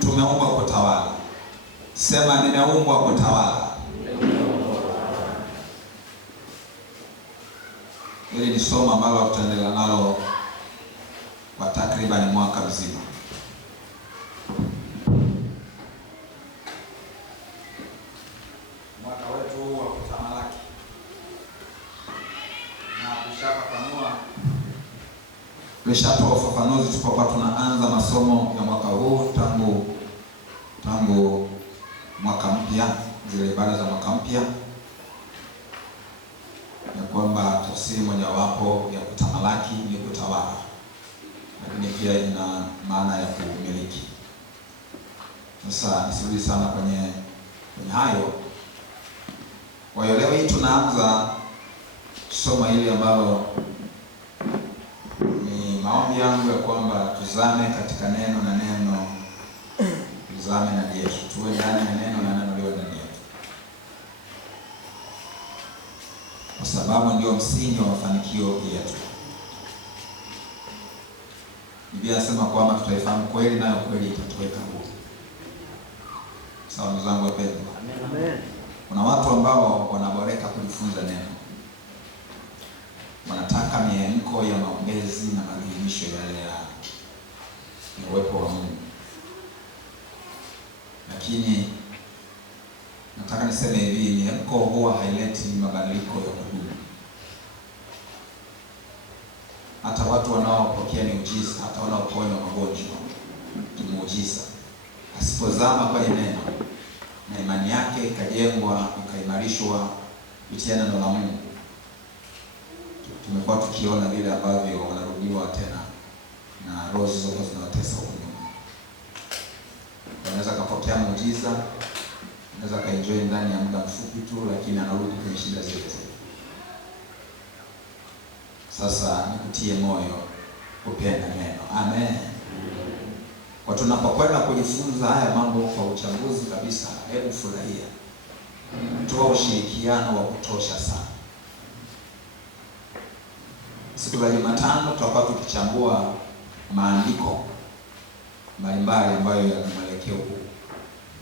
Tumeumbwa kutawala. Sema nimeumbwa kutawala. Hili ni somo ambalo tutaendelea nalo kwa takriban mwaka mzima. Mwaka wetu wa kutamalaki. Na tumeshatoa ufafanuzi tulipokuwa tunaanza masomo ya mwaka huu tangu mwaka mpya, zile ibada za mwaka mpya, ya kwamba tafsiri mojawapo ya kutamalaki ni kutawala, lakini pia ina maana ya kumiliki. Sasa nisirudi sana kwenye hayo. Kwa hiyo leo hii tunaanza somo hili ambalo ni maombi yangu ya kwamba tuzame katika neno na neno tuzame na Yesu, tuwe ndani ya neno na neno liwe ndani yetu, kwa sababu ndio msingi wa mafanikio yetu. Biblia inasema kwamba tutaifahamu kweli, nayo kweli itatuweka huru. Sawa ndugu zangu wapendwa? Amen. Kuna watu ambao wanaboreka kujifunza neno, wanataka miemko ya maombezi na maadhimisho yale ya uwepo wa Mungu, lakini nataka niseme hivi, miemko huwa haileti mabadiliko ya kudumu. Hata watu wanaopokea miujiza, hata wanaoponywa magonjwa kimuujiza, asipozama kwenye neno na imani yake ikajengwa ikaimarishwa kupitia neno la Mungu, tumekuwa tukiona vile ambavyo wanarudiwa tena na roho zilizokuwa zinawatesa huko nyuma. Anaweza kapokea muujiza, anaweza kaenjoy ndani ya muda mfupi tu, lakini anarudi kwenye shida zile zile. Sasa nikutie moyo kupenda neno. Amen. Kwa tunapokwenda kujifunza haya mambo kwa uchambuzi kabisa, hebu furahia, toa ushirikiano wa kutosha sana. Siku za Jumatano tutakuwa tukichambua maandiko mbalimbali ambayo yana mwelekeo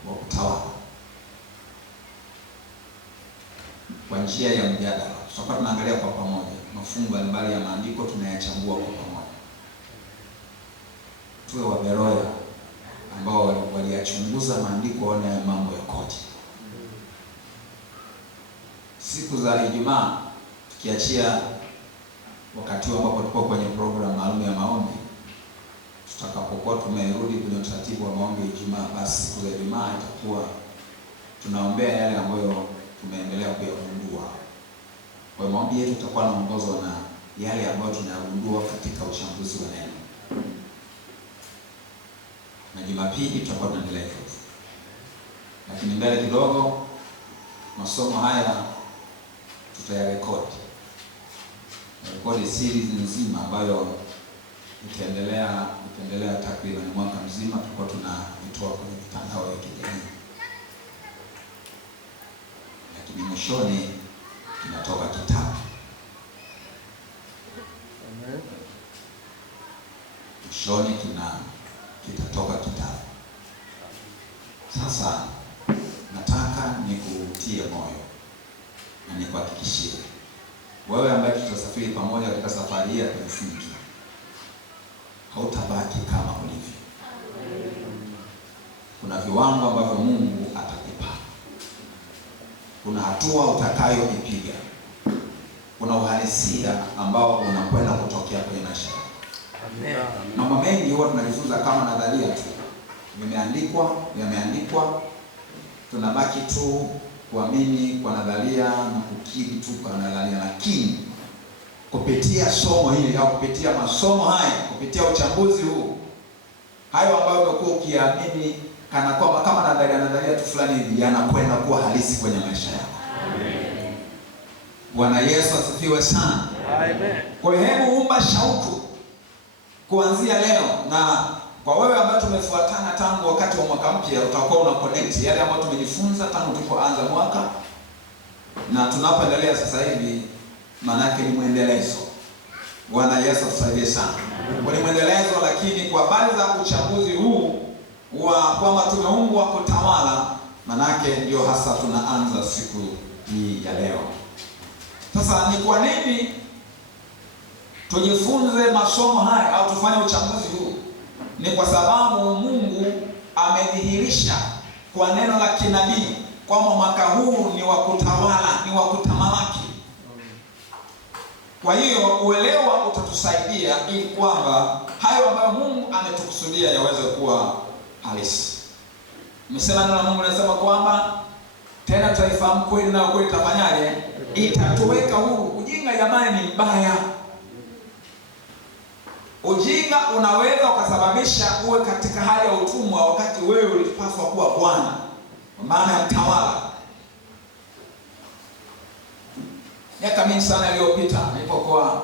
wa kutawala kwa njia ya mjadala. Tutakuwa tunaangalia kwa pamoja mafungu mbalimbali ya maandiko, tunayachambua kwa pamoja. Tuwe waberoya ambao waliyachunguza maandiko, waone mambo yakoje. Siku za Ijumaa tukiachia wakati ambapo tuko kwenye program maalum ya maombi, tutakapokuwa tumerudi kwenye utaratibu wa maombi ya Ijumaa, basi siku za Ijumaa itakuwa tunaombea yale ambayo tumeendelea kuyagundua. Kwa hiyo maombi yetu tutakuwa naongozwa na yale ambayo tunayagundua katika uchambuzi wa neno, na Jumapili tutakuwa tunaendelea hivyo. Lakini mbele kidogo masomo haya tutayarekodi series nzima ambayo itaendelea takriban mwaka mzima. Tutakuwa tunaitoa kwenye mitandao ya kijamii, lakini mwishoni kinatoka kitabu. Amen. Mwishoni kitatoka kitabu. Sasa nataka nikutie moyo na nikuhakikishie wewe ambaye tutasafiri pamoja katika safari hii ya kujifunza, hautabaki kama ulivyo. Kuna viwango ambavyo Mungu atakupa, kuna hatua utakayoipiga, kuna uhalisia ambao unakwenda kutokea kwenye maisha yako. Amen. Mambo mengi huwa tunajifunza kama nadharia tu, yameandikwa, tunabaki tu kuamini kwa nadharia na kukiri tu kwa nadharia. Lakini kupitia somo hili au kupitia masomo haya, kupitia uchambuzi huu, hayo ambayo umekuwa ukiamini kana kwamba kama nadharia tu fulani hivi, yanakwenda kuwa halisi kwenye maisha yako. Amen. Bwana Yesu asifiwe sana. Amen. Kwa hiyo hebu umba shauku kuanzia leo, na kwa wewe ambaye tumefuatana tangu wakati wa mwaka mpya, utakuwa una connect yale ambayo tumejifunza tangu tulipoanza mwaka na tunapoendelea sasa hivi, maana yake ni muendelezo. Bwana Yesu asifiwe sana. Ni muendelezo, lakini kwa habari za uchambuzi huu kwamba tumeumbwa kutawala, manake ndio hasa tunaanza siku hii ya leo. Sasa ni kwa nini tujifunze masomo haya au tufanye uchambuzi huu? Ni kwa sababu Mungu amedhihirisha kwa neno la kinabii kwamba mwaka huu ni wa kutawala, ni wa kutamalaki. Kwa hiyo uelewa utatusaidia ili kwamba hayo ambayo Mungu ametukusudia yaweze kuwa halisi. Nimesema neno la Mungu linasema kwamba tena tutaifahamu kweli na kweli itafanyaje? Itatuweka huru. Ujinga jamani ni mbaya. Ujinga unaweza ukasababisha uwe katika hali ya utumwa wakati wewe ulipaswa kuwa bwana, kwa maana ya mtawala. Miaka mingi sana iliyopita nilipokuwa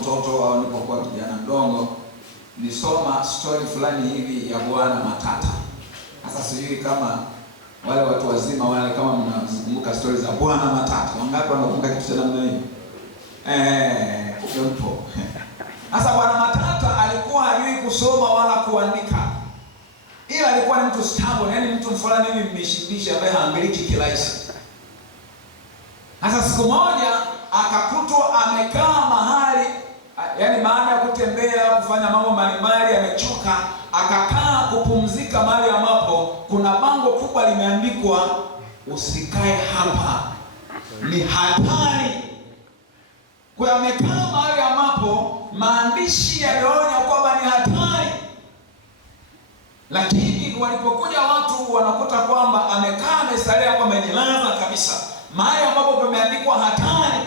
mtoto au nilipokuwa kijana mdogo, nilisoma story fulani hivi ya Bwana Matata. Sasa sijui kama wale watu wazima wale kama mnakumbuka stories za Bwana Matata. Wangapi wanakumbuka kitu cha namna hiyo? Mpo. Sasa Bwana Matata alikuwa hajui kusoma wala kuandika. Ila alikuwa ni mtu stable, yani mtu fulani hivi mmeshibisha ambaye haambiliki kirahisi. Sasa siku moja akakutwa amekaa mahali, yani baada ya kutembea kufanya mambo mbalimbali amechoka, akakaa kupumzika mahali ambapo kuna bango kubwa limeandikwa usikae hapa, ni hatari. Kwa hiyo amekaa mahali ambapo maandishi yanaonya kwamba ni hatari. Lakini walipokuja watu wanakuta kwamba amekaa amesalia kwa amejilaza kabisa mahali ambapo pameandikwa hatari,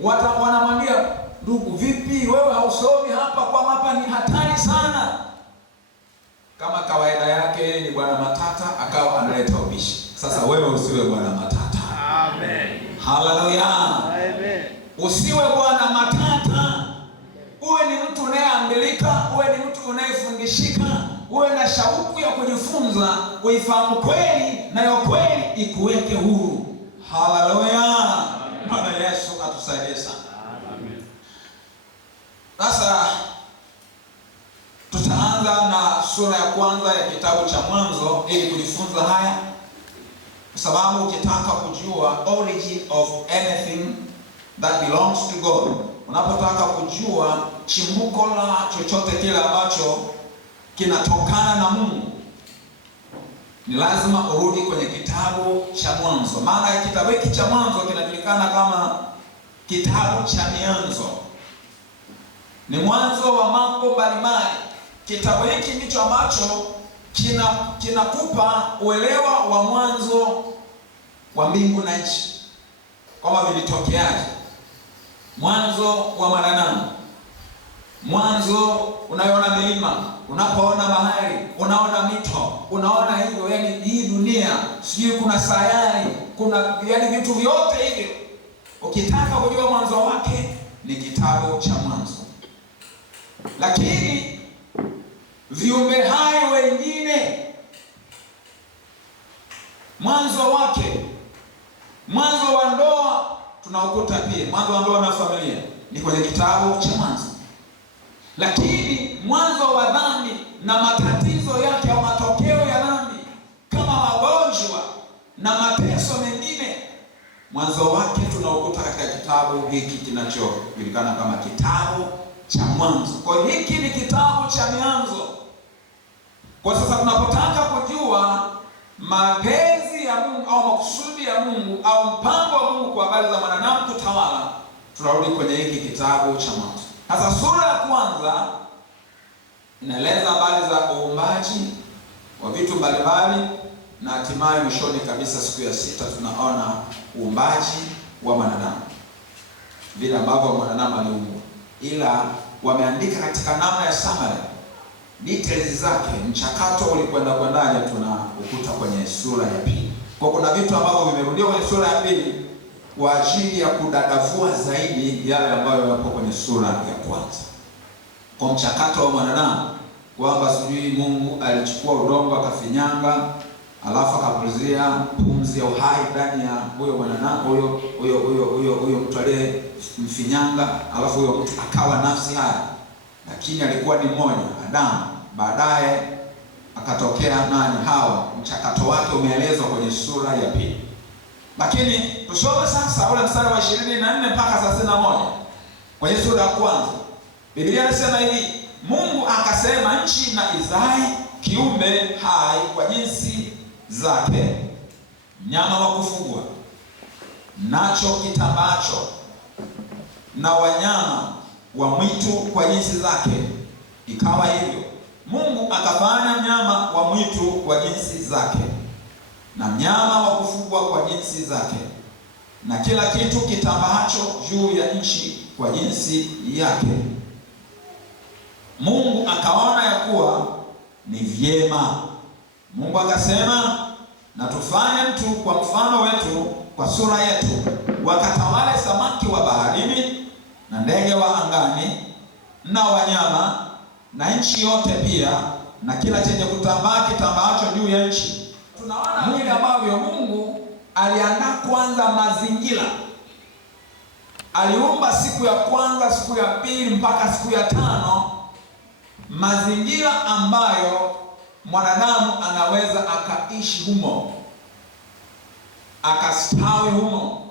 wanamwambia, ndugu vipi wewe hausomi hapa, kwa hapa ni hatari sana. Kama kawaida yake ni Bwana Matata akawa analeta ubishi. Sasa wewe usiwe Bwana Matata. Amen. Haleluya. Amen. Usiwe Bwana Matata. Uwe ni mtu unayeambilika, uwe ni mtu unayefundishika, uwe na shauku ya kujifunza, uifahamu kweli na hiyo kweli ikuweke huru. Haleluya. Bwana Yesu atusaidie sana. Amen. Sasa tutaanza na sura ya kwanza ya kitabu cha Mwanzo ili kujifunza haya, kwa sababu ukitaka kujua origin of anything that belongs to God, unapotaka kujua chimbuko la chochote kile ambacho kinatokana na Mungu, ni lazima urudi kwenye kitabu cha Mwanzo. Maana kitabu hiki cha Mwanzo kinajulikana kama kitabu cha mianzo. Ni mwanzo wa mambo mbalimbali. Kitabu hiki ndicho ambacho kinakupa uelewa wa mwanzo wa mbingu na nchi, kwamba vilitokeaje. Mwanzo wa mwanadamu, mwanzo unayoona milima, unapoona bahari, unaona mito, unaona hivyo, yani hii dunia, sijui kuna sayari, kuna yani vitu vyote hivyo. Ukitaka kujua mwanzo wake ni kitabu cha Mwanzo. Lakini viumbe hai wengine, mwanzo wake, mwanzo wa ndoa tunaokuta pia, mwanzo wa ndoa na familia ni kwenye kitabu cha Mwanzo. Lakini mwanzo wa dhambi na matatizo yake au matokeo ya dhambi kama magonjwa na mateso mengine, mwanzo wake tunaokuta katika kitabu hiki kinachojulikana kama kitabu cha Mwanzo. Kwa hiyo hiki ni kitabu cha mianzo. Kwa sasa tunapotaka kujua mapenzi ya Mungu au makusudi ya Mungu au mpango wa Mungu kwa habari za mwanadamu kutawala, tunarudi kwenye hiki kitabu cha Mwanzo. Sasa sura ya kwanza inaeleza habari za uumbaji wa vitu mbalimbali, na hatimaye mwishoni kabisa siku ya sita tunaona uumbaji wa mwanadamu, vile ambavyo mwanadamu aliumbwa. Ila wameandika katika namna ya summary, details zake, mchakato ulikwendaje tunaukuta kwenye sura ya pili. Kwa kuna vitu ambavyo vimerudiwa kwenye sura ya pili kwa ajili ya kudadavua zaidi yale ambayo yapo kwenye sura ya kwanza. Kwa mchakato wa mwanadamu, kwamba sijui Mungu alichukua udongo akafinyanga, alafu akapulizia pumzi ya uhai ndani ya huyo mwanadamu, huyo mtu aliye mfinyanga, alafu huyo mtu akawa nafsi hai. Lakini alikuwa ni mmoja, Adamu. baadaye akatokea nani? Hawa. Mchakato wake umeelezwa kwenye sura ya pili. Lakini tusome sasa ule mstari wa 24 mpaka 31 kwenye sura ya kwanza. Biblia inasema hivi: Mungu akasema, nchi na izae kiumbe hai kwa jinsi zake, mnyama wa kufugwa nacho kitambacho, na wanyama wa mwitu kwa jinsi zake. Ikawa hivyo. Mungu akafanya mnyama wa mwitu kwa jinsi zake, na mnyama wa kufugwa kwa jinsi zake, na kila kitu kitambaacho juu ya nchi kwa jinsi yake. Mungu akaona ya kuwa ni vyema. Mungu akasema, na tufanye mtu kwa mfano wetu, kwa sura yetu, wakatawale samaki wa baharini na ndege wa angani na wanyama na nchi yote pia, na kila chenye kutambaa kitambaacho juu ya nchi. Tunaona vile ambavyo Mungu aliandaa kwanza mazingira. Aliumba siku ya kwanza, siku ya pili mpaka siku ya tano, mazingira ambayo mwanadamu anaweza akaishi humo, akastawi humo,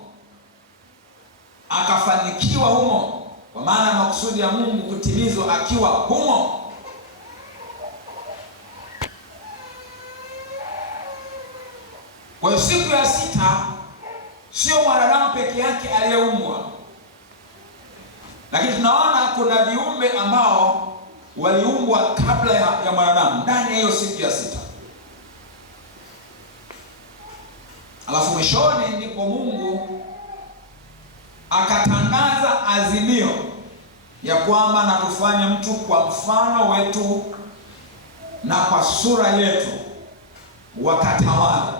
akafanikiwa humo, kwa maana makusudi ya Mungu kutimizwa akiwa humo. Kwa hiyo siku ya sita sio mwanadamu peke yake aliyeumbwa, lakini tunaona kuna viumbe ambao waliumbwa kabla ya mwanadamu ndani ya hiyo siku ya sita. Alafu mwishoni ndipo Mungu akatangaza azimio ya kwamba, na tufanye mtu kwa mfano wetu na kwa sura yetu, wakatawale.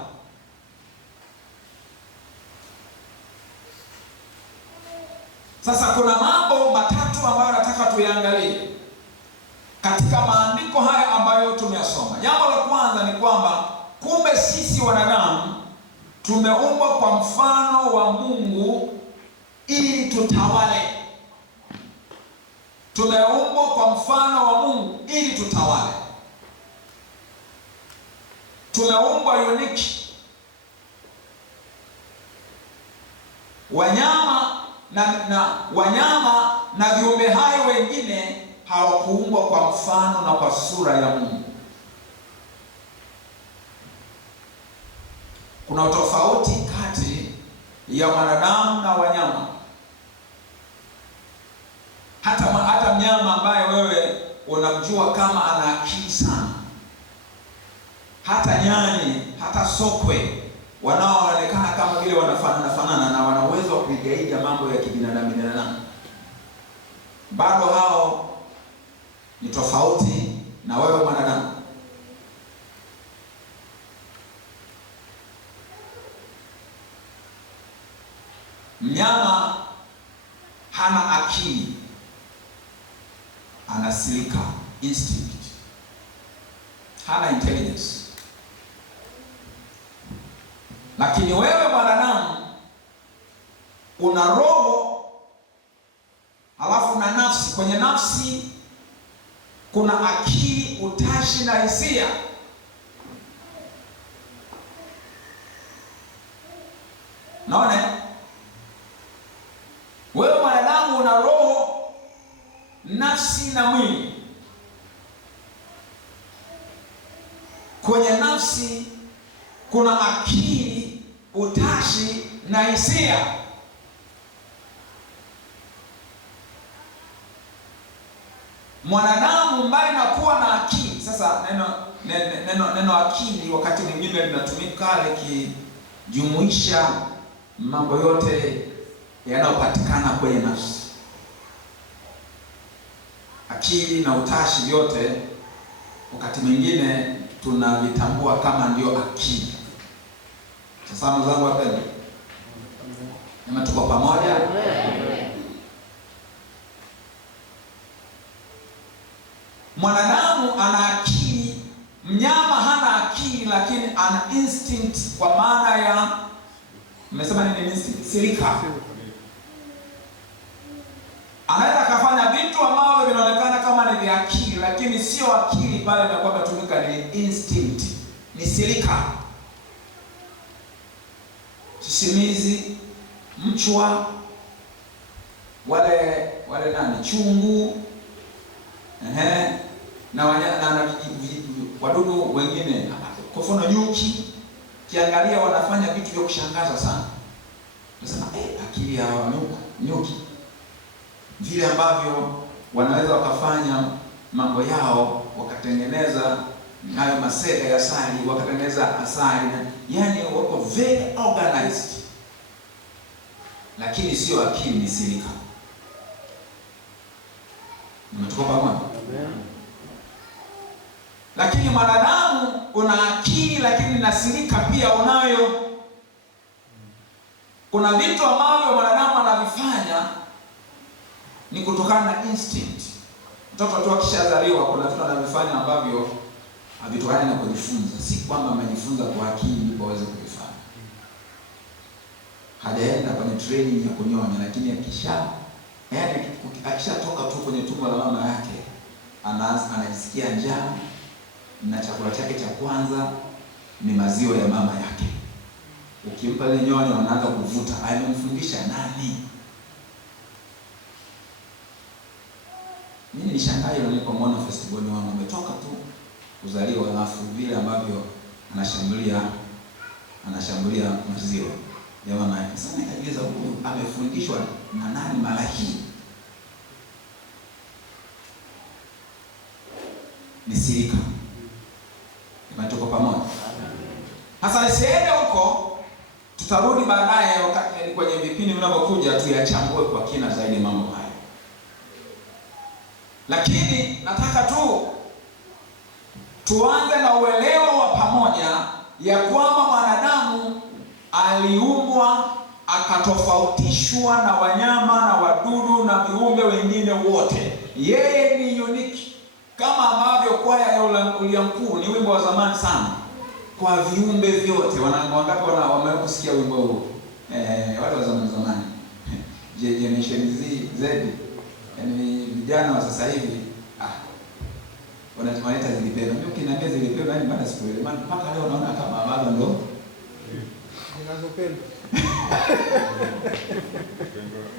Sasa kuna mambo matatu ambayo nataka tuyaangalie katika maandiko haya ambayo tumeyasoma. Jambo la kwanza ni kwamba kumbe sisi wanadamu tumeumbwa kwa mfano wa Mungu ili tutawale. Tumeumbwa kwa mfano wa Mungu ili tutawale. Tumeumbwa unique. Wanyama na viumbe hai wengine hawakuumbwa kwa mfano na kwa sura ya Mungu. Kuna tofauti kati ya wanadamu na wanyama. Hata mnyama ambaye wewe unamjua kama ana akili sana, hata nyani, hata sokwe, wanaoonekana kama vile wanafanana na wana uwezo wa kuigaiga mambo ya kibinadamu, bado hao ni tofauti na wewe mwanadamu. Mnyama hana akili, ana silika, instinct, hana intelligence. Lakini wewe mwanadamu una roho, halafu na nafsi. Kwenye nafsi kuna akili, utashi na hisia. Naona wewe mwanadamu una roho, nafsi na mwili. Kwenye nafsi kuna akili, utashi na hisia. Mwanadamu mbali na kuwa na akili, sasa neno akili wakati mwingine linatumika likijumuisha mambo yote yanayopatikana kwenye nafsi. Akili na utashi vyote wakati mwingine tunavitambua kama ndio akili. Sasa mzangu wapendwa, tuko pamoja? Mwanadamu ana akili, mnyama hana akili, lakini ana instinct, kwa maana ya, nimesema nini instinct? Silika. Anaweza kufanya vitu ambavyo vinaonekana kama ni vya akili, lakini sio akili pale inakuwa imetumika ni instinct, ni silika, sisimizi, mchwa, wale nani, chungu, na wadudu wengine, kwa mfano nyuki. Kiangalia wanafanya vitu vya kushangaza sana. Nasema akili ya nyuki, vile ambavyo wanaweza wakafanya mambo yao, wakatengeneza hayo masega ya asali, wakatengeneza asali, yani wako very organized. Lakini sio akili, ni silika. Nimetoka pamoja? Lakini mwanadamu una akili, lakini na silika pia unayo. Kuna vitu ambavyo mwanadamu anavifanya ni kutokana na instinct. Mtoto tu akishazaliwa kuna vitu anavifanya ambavyo havitokani na kujifunza, si kwamba amejifunza kwa akili ndipo aweze kuvifanya. Hajaenda kwenye training ya kunyonya, lakini akishatoka tu kwenye tumbo la mama yake anajisikia njaa, na chakula chake cha kwanza ni maziwa ya mama yake. Ukimpa ile nyonya anaanza kuvuta. Amemfundisha nani? Mimi nishangaa ile nilipomwona festival wangu ametoka tu kuzaliwa, alafu vile ambavyo anashambulia maziwa ya mama yake. Sasa nikajiuliza, huyu amefundishwa na nani mara hii? Ni silika. Tunatoka pamoja. Sasa nisiende huko, tutarudi baadaye wakati kwenye vipindi vinavyokuja tuyachambue kwa kina zaidi mambo haya. Lakini nataka tu tuanze na uelewa wa pamoja ya kwamba mwanadamu aliumbwa akatofautishwa na wanyama na wadudu na viumbe wengine wote. Yeye ni unique, kama ambavyo kwaya ya Uliamkuu, ni wimbo wa zamani sana, kwa viumbe vyote. Wangapi wamewahi kusikia wimbo huu? Wale wa zamani generation Z, yani vijana wa sasa hivi wanaita zilipenda. Mimi ukiniambia zilipenda yani bado sikuelewi. Mpaka leo naona kama bado ndo ninazopenda.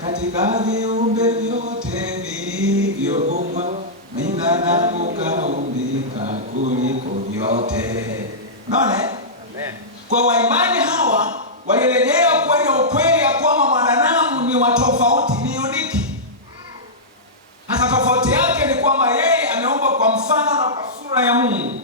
Katika viumbe vyote vilivyoumbwa, mwanadamu kaumbika kuliko vyote. Unaona? Amen. Kwa waimani hawa walirejea kwenye ukweli ya kwamba mwanadamu ni wa tofauti, ni unique. Hasa tofauti yake ni kwamba yeye ameumbwa kwa mfano na kwa sura ya Mungu.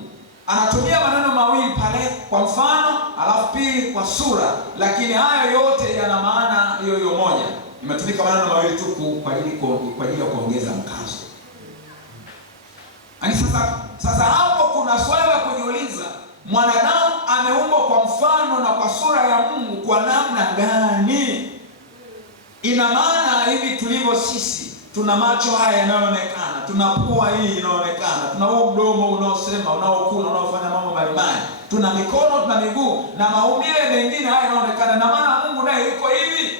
Anatumia maneno mawili pale, kwa mfano alafu pili kwa sura, lakini hayo yote yana maana hiyo moja. Imetumika maneno mawili tu kwa ajili ya kuongeza mkazo. Ani sasa hapo kuna swali la kujiuliza, mwanadamu ameumbwa kwa mfano na kwa sura ya Mungu kwa namna gani? Ina maana hivi tulivyo sisi, tuna macho haya yanayoonekana, tuna pua hii inaonekana, tuna huo mdomo unaosema, unaokula, unaofanya mambo mbalimbali, tuna mikono, tuna miguu na maumbile mengine haya yanaonekana. Na maana Mungu naye yuko hivi.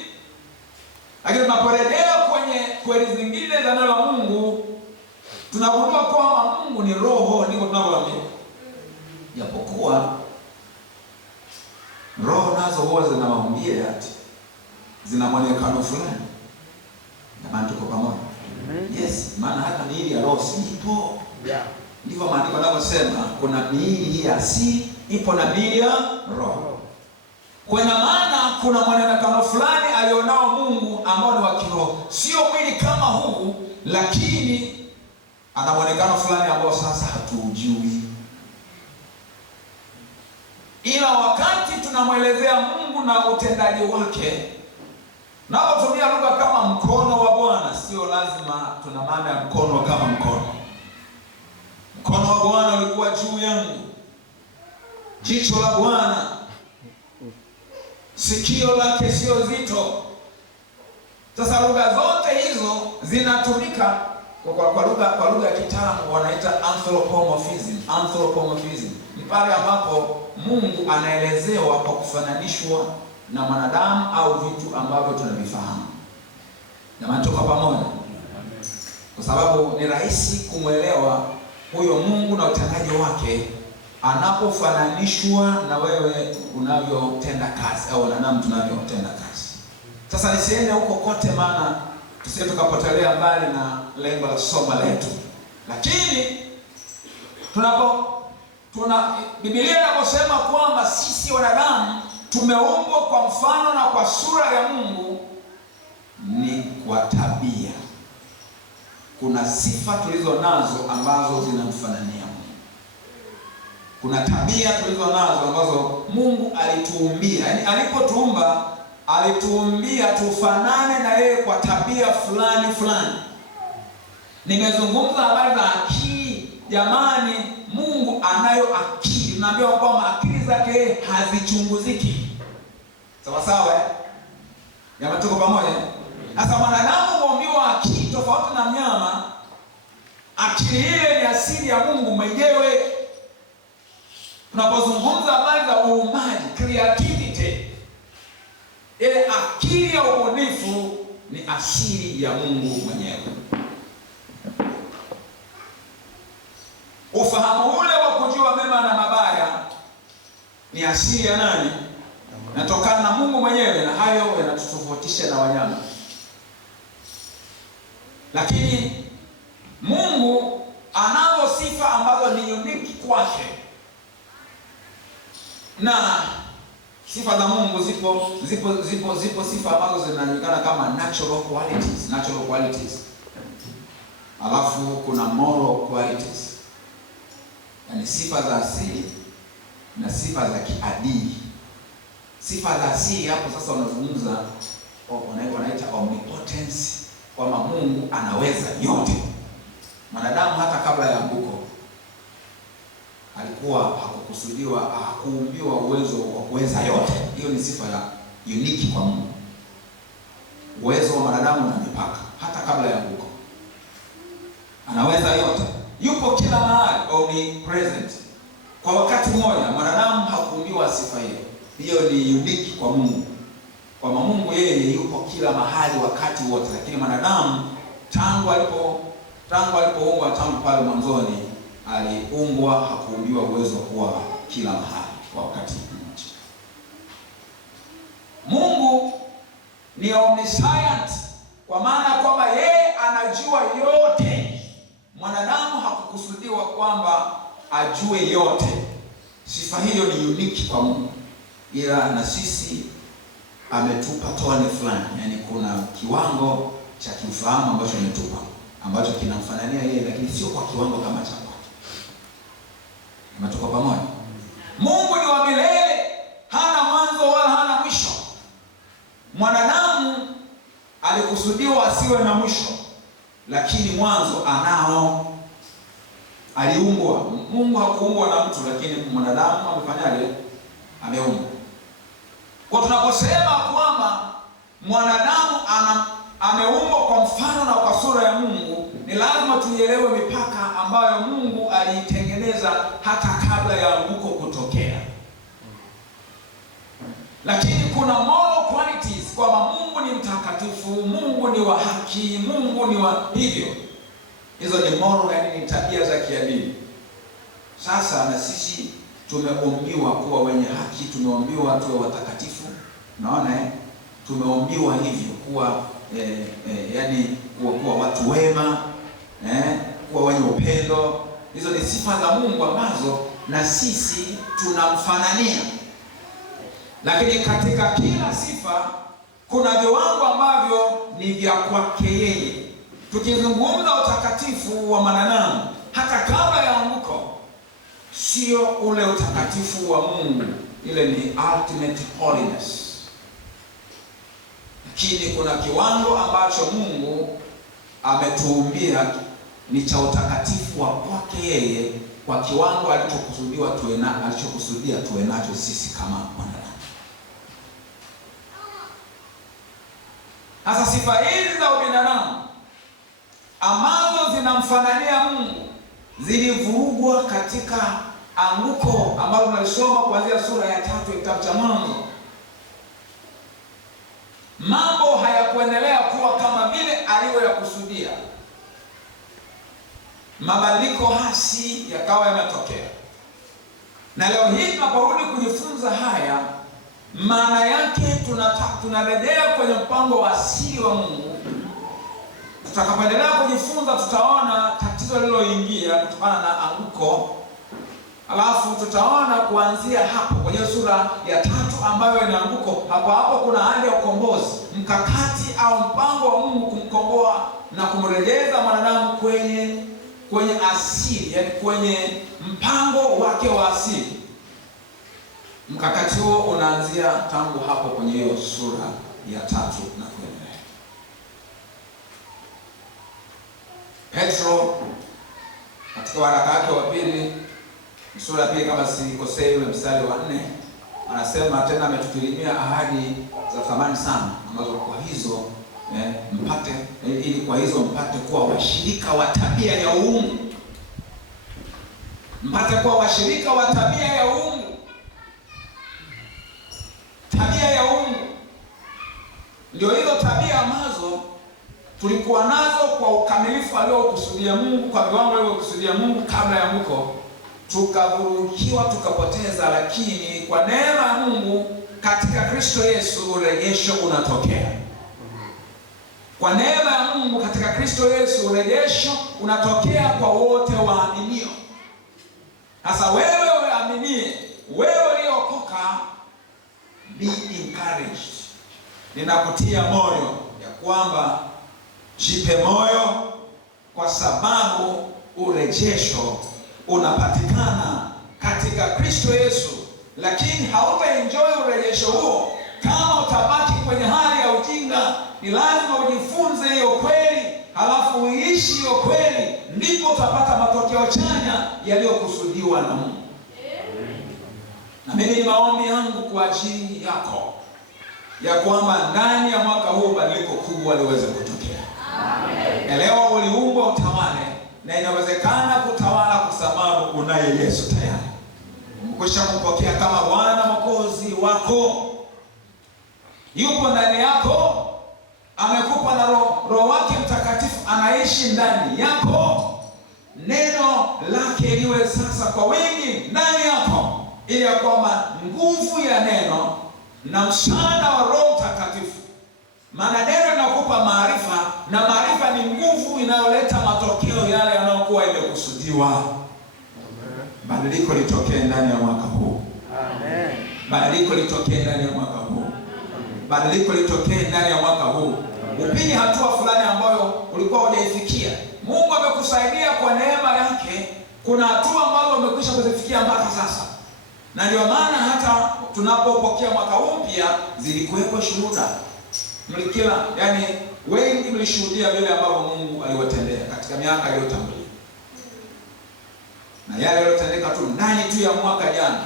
Lakini tunaporejea kwenye kweli zingine za neno la Mungu, tunagundua kwamba Mungu ni roho, ndivyo tunavyoamini. Japokuwa roho nazo huwa zina maumbile yake, zina mwonekano fulani. Na maana tuko pamoja. Yes, maana hata miili ya roho sipo. Ndivyo maandiko yanavyosema, kuna miili hii asili ipo na miili ya roho. Kwa maana kuna mwonekano fulani alionao Mungu ambao ni wa kiroho. Sio mwili kama huu, lakini ana mwonekano fulani ambao sasa hatujui. Ila wakati tunamwelezea Mungu na utendaji wake, napotumia lugha kama mkono wa Bwana, sio lazima tuna maana ya mkono kama mkono. Mkono wa Bwana ulikuwa juu yangu, jicho la Bwana, sikio lake sio zito. Sasa lugha zote hizo zinatumika kwa lugha ya kitaalamu wanaita anthropomorphism. Anthropomorphism ni pale ambapo Mungu anaelezewa kwa kufananishwa na mwanadamu au vitu ambavyo tunavifahamu. Jamani, tuko pamoja? Kwa sababu ni rahisi kumwelewa huyo Mungu na utendaji wake anapofananishwa na wewe unavyotenda kazi au na namna tunavyotenda kazi. Sasa nisiende huko kote, maana tusije tukapotelea mbali na lengo la somo letu. Lakini Biblia inaposema kwamba sisi wanadamu tumeumbwa kwa mfano na kwa sura ya Mungu, ni kwa tabia. Kuna sifa tulizo nazo ambazo zinamfanania Mungu. Kuna tabia tulizo nazo ambazo Mungu alituumbia. Yaani alipotuumba, alituumbia tufanane na yeye kwa tabia fulani fulani. Nimezungumza habari za akili. Jamani, Mungu anayo akili. Tunaambiwa kwamba akili zake hazichunguziki. Sawa sawa, Jamani, tuko pamoja? Sasa mwanadamu huombiwa akili tofauti na mnyama. Akili ile ni asili ya Mungu mwenyewe. Tunapozungumza habari za uumbaji, creativity, ile akili ya ubunifu ni asili ya Mungu mwenyewe. Ufahamu ule wa kujua mema na mabaya ni asili ya nani? Natokana na Mungu mwenyewe, na hayo yanatutofautisha na wanyama. Lakini Mungu anazo sifa ambazo ni unique kwake. Na sifa za Mungu zipo sifa ambazo zinajulikana kama natural qualities. Alafu kuna moral qualities. Yaani sifa za asili na sifa za kiadili. Sifa za asili hapo sasa unazungumza wanaita omnipotence, kwamba Mungu anaweza yote. Mwanadamu hata kabla ya anguko alikuwa hakuumbiwa uwezo wa kuweza yote. Hiyo ni sifa ya unique kwa Mungu. Uwezo wa mwanadamu una mipaka. Hata kabla ya anguko anaweza yote, yupo kila mahali, omnipresent. Kwa wakati mmoja mwanadamu hakuumbiwa sifa hiyo. Hiyo ni unique kwa Mungu, kwamba Mungu yeye yupo kila mahali wakati wote. Lakini mwanadamu tangu alipoumbwa, tangu pale mwanzoni aliumbwa, hakuumbiwa uwezo wa kuwa kila mahali kwa wakati mmoja. Mungu ni omniscient, kwa maana kwamba yeye anajua yote. Mwanadamu hakukusudiwa kwamba ajue yote. Sifa hiyo ni unique kwa Mungu. Ila na sisi ametupa tone fulani, yani kuna kiwango cha kiufahamu ambacho ametupa, ambacho kinamfanania yeye, lakini sio kwa kiwango kama cha kwake. Tunatoka pamoja. Mungu ni wa milele, hana mwanzo wala hana mwisho. Mwanadamu alikusudiwa asiwe na mwisho, lakini mwanzo anao. Aliumbwa. Mungu hakuumbwa na mtu, lakini mwanadamu amefanyaje? Ameumbwa. Kwa tunaposema kwamba mwanadamu ameumbwa kwa mfano na kwa sura ya Mungu, ni lazima tuielewe mipaka ambayo Mungu aliitengeneza hata kabla ya anguko kutokea. Lakini kuna moral qualities, kwamba Mungu ni mtakatifu, Mungu ni wa haki, Mungu ni wa hivyo. Hizo ni moral, yani ni tabia za kiadili. Sasa na sisi tumeombiwa kuwa wenye haki, tumeombiwa tuwe watakatifu. Naona tumeombiwa hivyo kuwa yani kuwa watu wema, kuwa wenye upendo. Hizo ni sifa za Mungu ambazo na sisi tunamfanania. Lakini katika kila sifa kuna viwango ambavyo ni vya kwake yeye. Tukizungumza utakatifu wa mwanadamu hata kabla ya anguko, sio ule utakatifu wa Mungu, ile ni ultimate holiness. Lakini kuna kiwango ambacho Mungu ametuumbia ni cha utakatifu wa kwake yeye, kwa kiwango alichokusudia tuwe nacho sisi kama wanadamu. Sasa sifa hizi za ubinadamu ambazo zinamfanania Mungu zilivurugwa katika anguko ambalo tunalisoma kuanzia sura ya 3 ya kitabu cha Mwanzo. Mambo hayakuendelea kuwa kama vile aliyoyakusudia. mabadiliko hasi yakawa yametokea. Na leo hii tunaporudi kujifunza haya, maana yake tunarejea kwenye mpango wa asili wa Mungu. Tutakapoendelea kujifunza, tutaona tatizo lililoingia kutokana na anguko. Alafu tutaona kuanzia hapo kwenye sura ya 3 ambayo ina anguko. Hapo kuna hali ya ukombozi, mkakati au mpango wa Mungu kumkomboa na kumrejeza mwanadamu kwenye asili, yani kwenye mpango wake wa asili. Mkakati huo unaanzia tangu hapo kwenye hiyo sura ya 3 na kuendelea. Petro katika waraka wake wa pili, sura ya pili kama sikosei, ule mstari wa 4, anasema tena ametukirimia ahadi za thamani sana, ambazo kwa hizo mpate kuwa washirika wa tabia ya uungu. Mpate kuwa washirika wa tabia ya uungu. Tabia ya uungu ndio hizo tabia ambazo tulikuwa nazo kwa ukamilifu aliokusudia Mungu, kwa viwango alivyokusudia Mungu kabla ya anguko. Tukavurugiwa, tukapoteza, lakini kwa neema ya Mungu katika Kristo Yesu urejesho unatokea. Kwa neema ya Mungu katika Kristo Yesu urejesho unatokea kwa wote waaminio. Sasa wewe uaminie, wewe uliokoka, be encouraged. Ninakutia moyo ya kwamba jipe moyo, kwa sababu urejesho unapatikana katika Kristo Yesu. Lakini hautaenjoy urejesho huo kama utabaki kwenye hali ya ujinga. Ni lazima ujifunze hiyo kweli, halafu uishi hiyo kweli, ndipo utapata matokeo chanya yaliyokusudiwa na Mungu. Na mimi ni maombi yangu kwa ajili yako ya kwamba ndani ya mwaka huu badiliko kubwa liweze kutokea. Amen. Elewa uliumbwa utawale, na inawezekana kutawala kwa sababu unaye Yesu tayari. Umekwisha kumpokea kama Bwana Mwokozi wako. Yupo ndani yako, amekupa na Roho wake Mtakatifu, anaishi ndani yako. Neno lake liwe sasa kwa wingi ndani yako, ili ya kwamba nguvu ya neno na msaada wa Roho Mtakatifu, maana neno linakupa maarifa, na maarifa ni nguvu inayoleta matokeo yale yanayokuwa imekusudiwa. Badiliko litokee ndani ya mwaka huu. Amen. Badiliko litokee ndani ya mwaka huu. Badiliko litokee ndani ya mwaka huu. Upige hatua fulani ambayo ulikuwa hujaifikia. Mungu amekusaidia kwa neema yake. Kuna hatua ambazo umekwisha kuzifikia mpaka sasa. Na ndio maana hata tunapopokea mwaka mpya zilikuwepo shuhuda. Mlikila, yani wengi mlishuhudia vile ambavyo Mungu aliwatendea katika miaka iliyotangulia. Na yale yaliyotendeka tu ndani tu ya mwaka jana.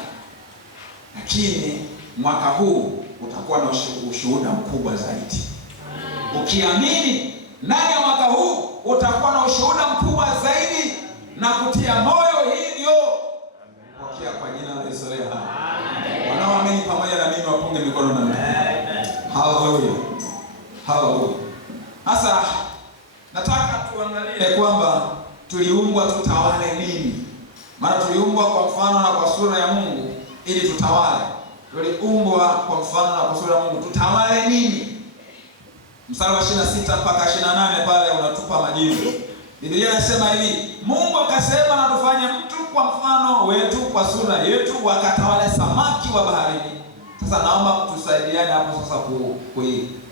Lakini mwaka huu utakuwa na ushuhuda mkubwa zaidi. Ukiamini, ndani ya mwaka huu utakuwa na ushuhuda mkubwa zaidi, na kutia moyo hivyo. Pokea kwa jina la Yesu leo. Amen. Wanaoamini pamoja na mimi wapunge mikono na mimi. Amen. Hallelujah. Hallelujah. Sasa nataka tuangalie kwamba tuliumbwa tutawale nini. Maana tuliumbwa kwa mfano na kwa sura ya Mungu ili tutawale. Tuliumbwa kwa mfano na kwa sura ya Mungu, tutawale nini? Mstari wa 26 mpaka 28 pale unatupa majibu. Biblia inasema hivi: Mungu akasema, na tufanye mtu kwa mfano wetu, kwa sura yetu, wakatawale samaki wa baharini. Sasa naomba tusaidiane hapo sasa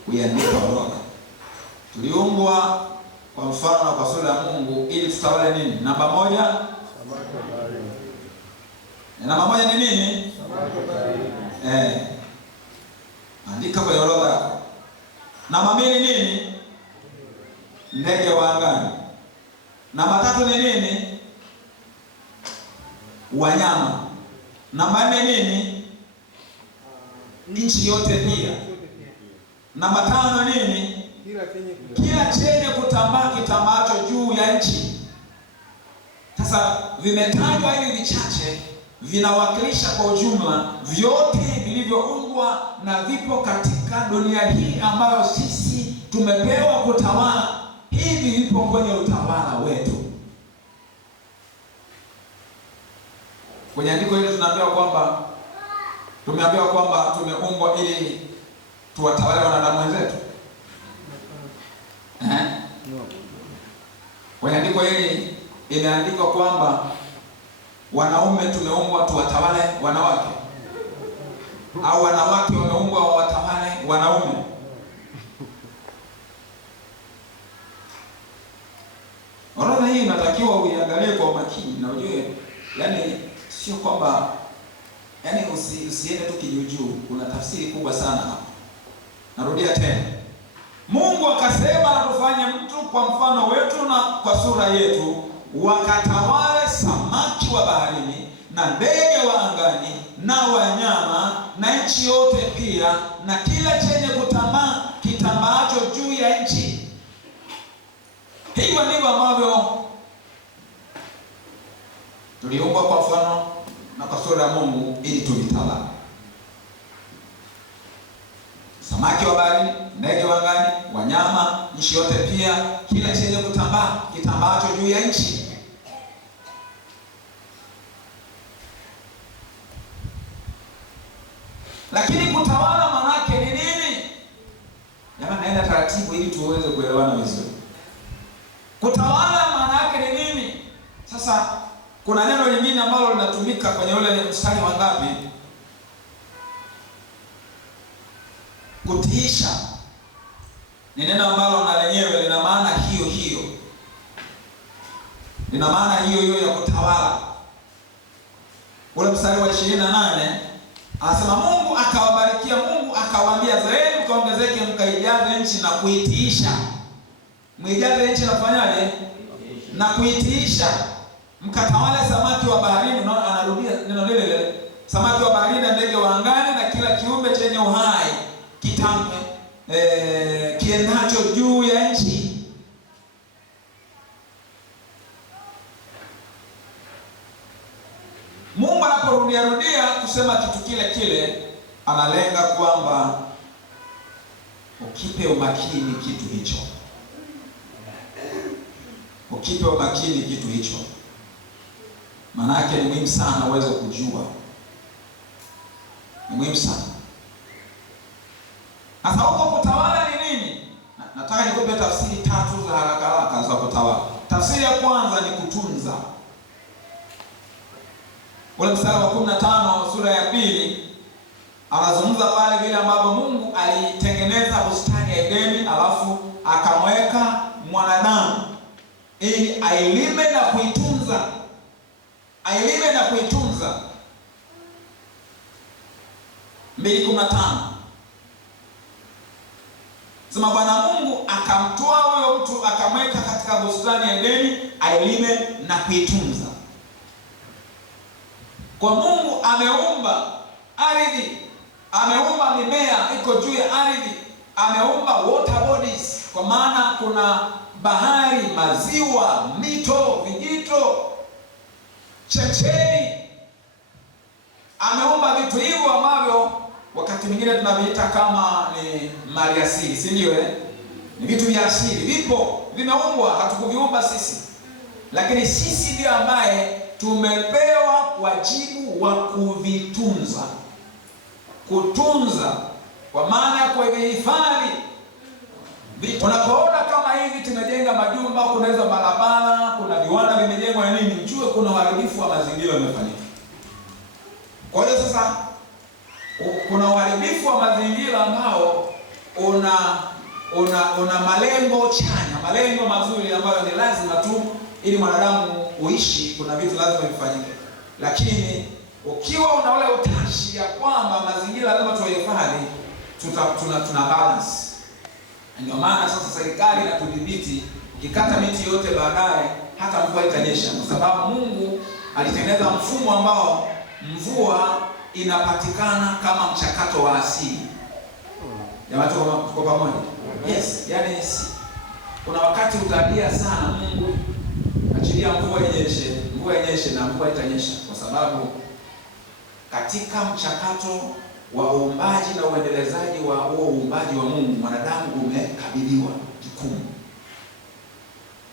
kuiandika orodha. Tuliumbwa kwa mfano na kwa sura ya Mungu ili tutawale nini? Namba 1, samaki wa baharini. Namba 1 ni nini? Samaki wa baharini. Andika kwa orodha yako. Namba 2 nini? Ndege wa angani. Namba 3 ni nini? Wanyama. Namba 4 nini? Nchi yote pia. Namba 5 nini? Kila chenye kutambaa kitambacho juu ya nchi. Sasa vimetajwa hivi vichache, vinawakilisha kwa ujumla vyote vilivyoumbwa na vipo katika dunia hii ambayo sisi tumepewa kutawala. Hivi vipo kwenye utawala wetu. Kwenye andiko hili tumeambiwa kwamba tumeumbwa ili tuwatawale wanadamu wenzetu. Kwenye andiko hili imeandikwa kwamba wanaume tumeumbwa tuwatawale wanawake, au wanawake wameumbwa wawatawale wanaume. Orodha hii inatakiwa uiangalie kwa umakini na ujue, yani sio kwamba usiende tu kijujuu, kuna tafsiri kubwa sana hapa. Narudia tena. Mungu akasema na tufanye mtu kwa mfano wetu na kwa sura yetu, wakatawale samaki wa baharini na ndege wa angani na wanyama na nchi yote pia na kila chenye kutambaa kitambaacho juu ya nchi. Hivyo ndivyo ambavyo tuliumbwa kwa mfano na kwa sura ya Mungu ili tulitawale. Samaki wa baharini, ndege wa angani, wanyama, nchi yote pia, kila chenye kutambaa kitambaacho juu ya nchi. Lakini kutawala manake ni nini? Jamani, naenda taratibu ili tuweze kuelewana vizuri. Kutawala manake ni nini? Sasa kuna neno lingine ambalo linatumika kwenye ule mstari wa ngapi? Kutiisha. Ni neno ambalo na lenyewe lina maana hiyo hiyo. Lina maana hiyo hiyo ya kutawala. Ule mstari wa 28 anasema Mungu akawabarikia, Mungu akawaambia, zaeni mkaongezeke mkaijaze nchi na kuitiisha. Mwijaze nchi na kufanyaje? Na kuitiisha. Mkatawale samaki wa baharini, unaona anarudia neno lile lile. Samaki wa baharini na ndege wa angani na kila kiumbe chenye uhai kiendacho juu ya nchi. Mungu anaporudia kusema kitu kile kile, analenga kwamba ukipe umakini kitu hicho. Ukipe umakini kitu hicho. Maana yake ni muhimu sana uweze kujua. Ni muhimu sana. Sasa huko kutawala ni nini? Nataka nikupe tafsiri tatu za haraka haraka za kutawala. Tafsiri ya kwanza ni kutunza. Ule mstari wa 15 sura ya 2 anazungumza pale vile ambavyo Mungu alitengeneza bustani ya Edeni, alafu akamweka mwanadamu ili ailime na kuitunza. Ailime na kuitunza. 2:15 sema Bwana Mungu akamtoa huyo mtu akamweka katika bustani ya Edeni ailime na kuitunza. Kwa Mungu ameumba ardhi, ameumba mimea iko juu ya ardhi, ameumba water bodies, kwa maana kuna bahari, maziwa, mito, vijito, chemchemi. Ameumba vitu hivyo ambavyo wakati mwingine tunaviita kama ni maliasili, si ndio? Ni vitu vya asili, vipo, vimeumbwa, hatukuviumba sisi. Lakini sisi ndio ambaye tumepewa wajibu wa kuvitunza. Kutunza kwa maana ya kuhifadhi. Unapoona kama hivi tumejenga majumba, kuna hizo barabara, kuna viwanda vimejengwa na nini, ujue kuna uharibifu wa mazingira umefanyika. Kwa hiyo sasa kuna uharibifu wa mazingira ambao una malengo chanya, malengo mazuri ambayo ni lazima tu ili mwanadamu uishi, kuna vitu lazima vifanyike. Lakini ukiwa una ule utashi ya kwamba mazingira lazima tuyahifadhi, tuna balance. Ndio maana sasa serikali inatudhibiti, ukikata miti yote baadaye hata mvua itanyesha, kwa sababu Mungu alitengeneza mfumo ambao mvua inapatikana kama mchakato wa asili. Jamani, tuko pamoja? Yes, yani kuna wakati utalia sana, Mungu achilia mvua inyeshe na mvua itanyesha, kwa sababu katika mchakato wa uumbaji na uendelezaji wa huo uumbaji wa Mungu, mwanadamu umekabidhiwa jukumu.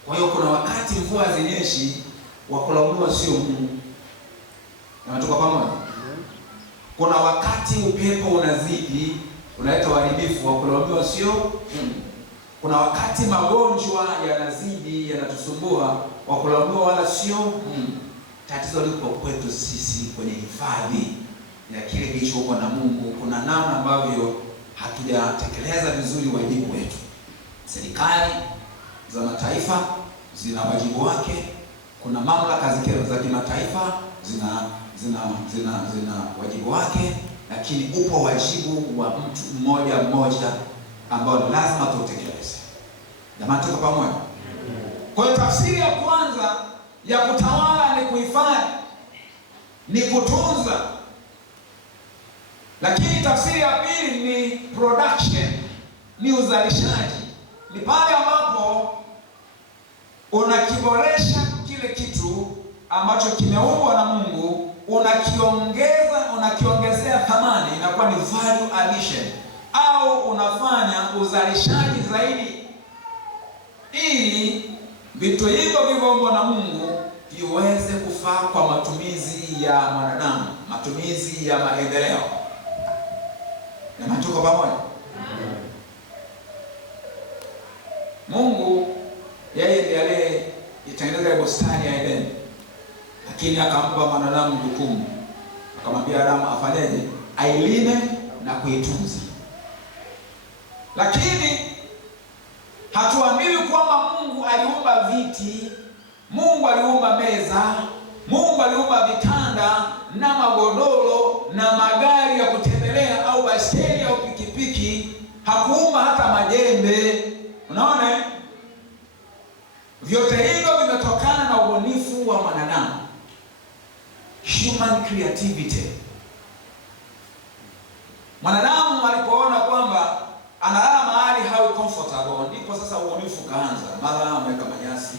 Kwa hiyo kuna wakati mvua zinyeshi, wa kulaumiwa sio Mungu. Tunatoka pamoja. Kuna wakati upepo unazidi, unaleta uharibifu, wa kulaumiwa sio Mungu. Kuna wakati magonjwa yanazidi, yanatusumbua, wa kulaumiwa wala sio Mungu. Tatizo liko kwetu sisi kwenye hifadhi ya kile kilichokuwa na Mungu. Kuna namna ambavyo hatujatekeleza vizuri wajibu wetu. Serikali za mataifa zina wajibu wake. Kuna mamlaka za kimataifa zina wajibu wake, lakini upo wajibu wa mtu mmoja mmoja ambao lazima tutekeleze. Jamani, tuko pamoja? Kwa hiyo tafsiri ya kwanza ya kutawala ni kuhifadhi, ni kutunza. Lakini tafsiri ya pili ni production, ni uzalishaji. Ni pale ambapo unakiboresha kile kitu ambacho kimeumbwa na Mungu, unakiongezea thamani, inakuwa ni value addition, au unafanya uzalishaji zaidi, ili vitu hivyo vilivyoumbwa na Mungu viweze kufaa kwa matumizi ya mwanadamu, matumizi ya maendeleo. Na tuko pamoja? Mungu yeye ndiye aliyeitengeneza bustani ya Edeni, lakini akampa mwanadamu jukumu. Akamwambia Adamu afanyeje? Ailime na kuitunza. Lakini hatuambiwi kwamba Mungu aliumba viti, Mungu aliumba meza, Mungu aliumba vitanda na magodoro na magari ya kutembelea au baiskeli au pikipiki. Hakuumba hata majembe. Unaona? Vyote hivyo vimetokana na ubunifu wa mwanadamu. Human creativity. Mwanadamu alipoona kwamba analala mahali hawi comfortable, ndipo sasa ubunifu kaanza. Mara ameweka manyasi.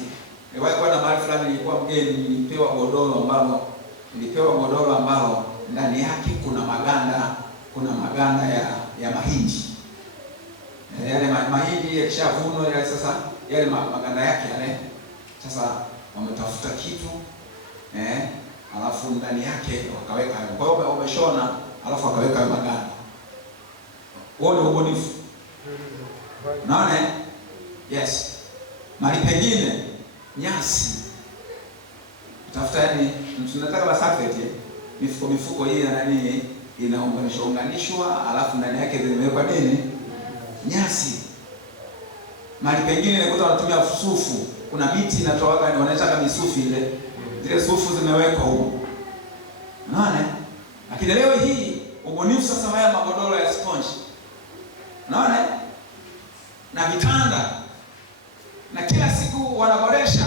Niwahi kwenda mahali fulani, nilikuwa mgeni, nilipewa godoro ambalo ndani yake kuna maganda ya mahindi. Yale mahindi yakishavunwa yale, sasa yale maganda yake yale sasa wametafuta kitu alafu ndani yake wakaweka. Kwa hiyo wameshona alafu wakaweka maganda. Huo ni ubunifu. Naona? Yes. Mali pengine nyasi. Tafuta, yani tunataka basafeti, mifuko hii ya nani inaunganishwa alafu ndani yake zimewekwa nini? Nyasi. Mali pengine nikuta wanatumia sufu. Kuna miti inatoa wanaita misufu ile. Zile sufu zimewekwa huko. Unaona? Lakini leo hii ubunifu sasa haya magodoro ya sponge. Unaona? Na vitanda. Na kila siku wanaboresha.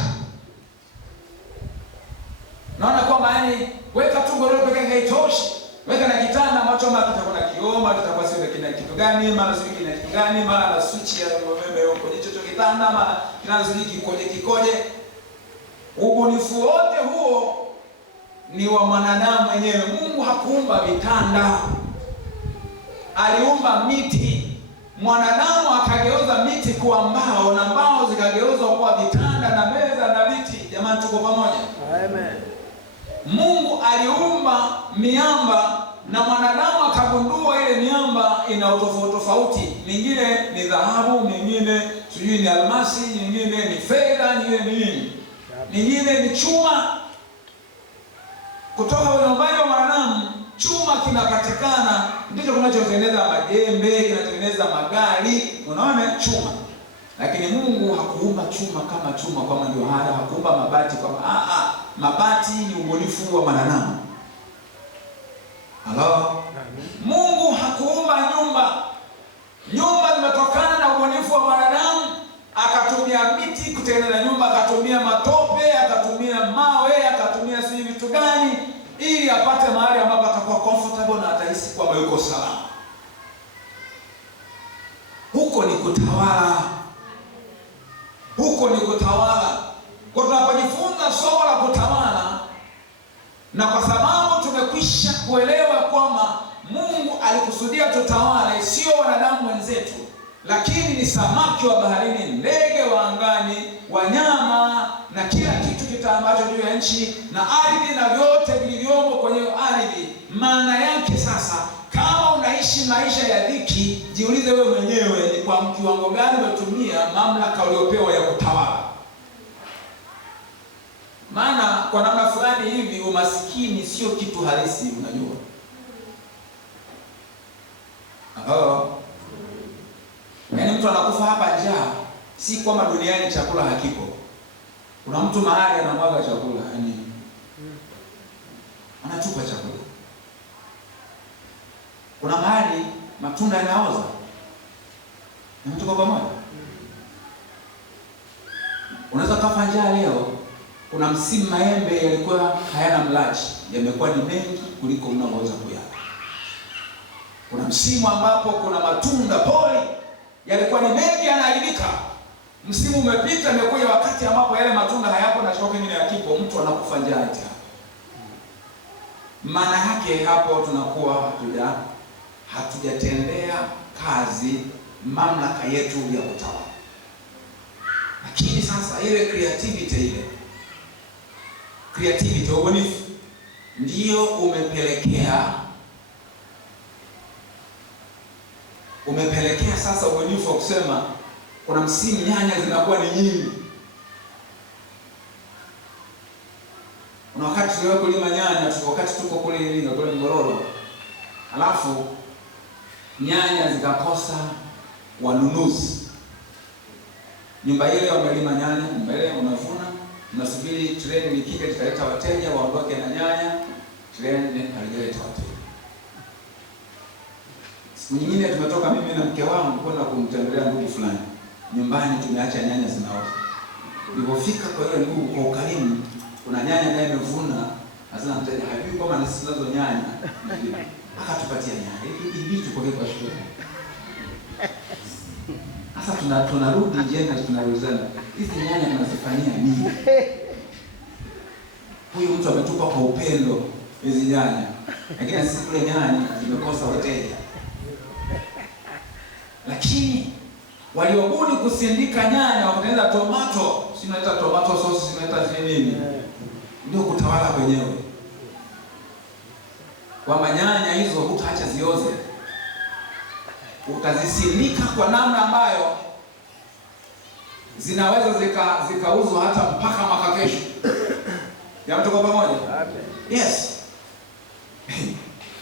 Naona kwamba yani weka tu godoro pekee yake haitoshi. Weka na kitanda ambacho kitakuwa na kioma, kitakuwa sio kina kitu gani, mara sio kina kitu gani, mara na switch ya umeme huko kwenye chocho kitanda, mara kinaanza kikoje. Ubunifu wote huo ni wa mwanadamu mwenyewe. Mungu hakuumba vitanda. Aliumba miti. Mwanadamu akageuza miti kuwa mbao na mbao zikageuzwa kuwa vitanda na meza na viti. Jamani, tuko pamoja? Amen. Mungu aliumba miamba na mwanadamu akagundua ile miamba ina tofauti. Mingine ni dhahabu, mingine sijui ni almasi, nyingine ni fedha, nyingine ni nini? Nyingine ni chuma. Kutoka uumbaji wa mwanadamu, chuma kinapatikana, ndicho kinachotengeneza majembe, kinatengeneza magari. Unaona, chuma. Lakini Mungu hakuumba chuma kama chuma kama ndio haya, hakuumba mabati kama mabati ni ubunifu wa mwanadamu. Halo? Mungu hakuumba nyumba. Nyumba zimetokana na ubunifu wa mwanadamu. Akatumia miti kutengeneza nyumba, akatumia matope, akatumia mawe, akatumia si vitu gani ili apate mahali ambapo atakuwa comfortable na atahisi kwamba yuko salama. Huko ni kutawala. Huko ni kutawala. Kwa tunapojifunza somo la kutawala, na kwa sababu tumekwisha kuelewa kwamba Mungu alikusudia tutawale, sio wanadamu wenzetu, lakini ni samaki wa baharini, ndege wa angani, wanyama na kila kitu kitambacho juu ya nchi na ardhi na vyote vilivyomo kwenye ardhi. Maana yake sasa, kama unaishi maisha ya dhiki, jiulize wewe mwenyewe ni kwa kiwango gani umetumia mamlaka uliopewa ya kutawala. Maana kwa namna fulani hivi umaskini sio kitu halisi, unajua. Yaani mtu anakufa hapa njaa, si kwamba duniani chakula hakipo. Kuna mtu mahali anamwaga chakula, yaani anatupa chakula. Kuna mahali matunda yanaoza, na mtu kwa pamoja. Unaweza kafa njaa leo. Kuna msimu maembe yalikuwa hayana mlaji, yamekuwa ni mengi kuliko unavyoweza kuyala. Kuna msimu ambapo kuna matunda pori yalikuwa ni mengi yanaharibika. Msimu umepita, imekuja wakati ambapo yale matunda hayapo na chochote kingine hakipo, mtu anakufa njaa eti hapo. Maana yake hapo tunakuwa hatujatendea kazi mamlaka yetu ya kutawala. Lakini sasa ile creativity, ubunifu ndio umepelekea sasa ubunifu wa kusema kuna msimu nyanya zinakuwa ni nyingi. Kuna wakati tuliwahi kulima nyanya, wakati tuko kule Ngororo, alafu nyanya zikakosa wanunuzi. Nyumba ile wamelima nyanya, nyumba ile unavuna, unasubiri treni likija litaleta wateja waondoke na nyanya, treni halijaleta wateja. Siku nyingine tumetoka mimi na mke wangu kwenda kumtembelea ndugu fulani. Nyumbani tumeacha nyanya zinaoza. Nilipofika kwa hiyo ndugu kwa ukarimu, kuna nyanya naye amevuna, asema mteja hajui kama ni sisi nazo nyanya. Akatupatia nyanya. Hivi tuko kwa shule. Sasa tunarudi njiani tunaulizana, hizi nyanya tunazifanyia nini? Huyu mtu ametupa kwa upendo hizi nyanya, lakini sisi kule nyanya zimekosa wateja. Lakini waliobuni kusindika nyanya wakatengeneza tomato, sinaita tomato sauce, sinaita nini, ndio kutawala wenyewe. Kwamba nyanya hizo hutaacha zioze, utazisindika kwa namna ambayo zinaweza zikauzwa hata mpaka mwaka kesho. Ya mtu kwa pamoja? Yes.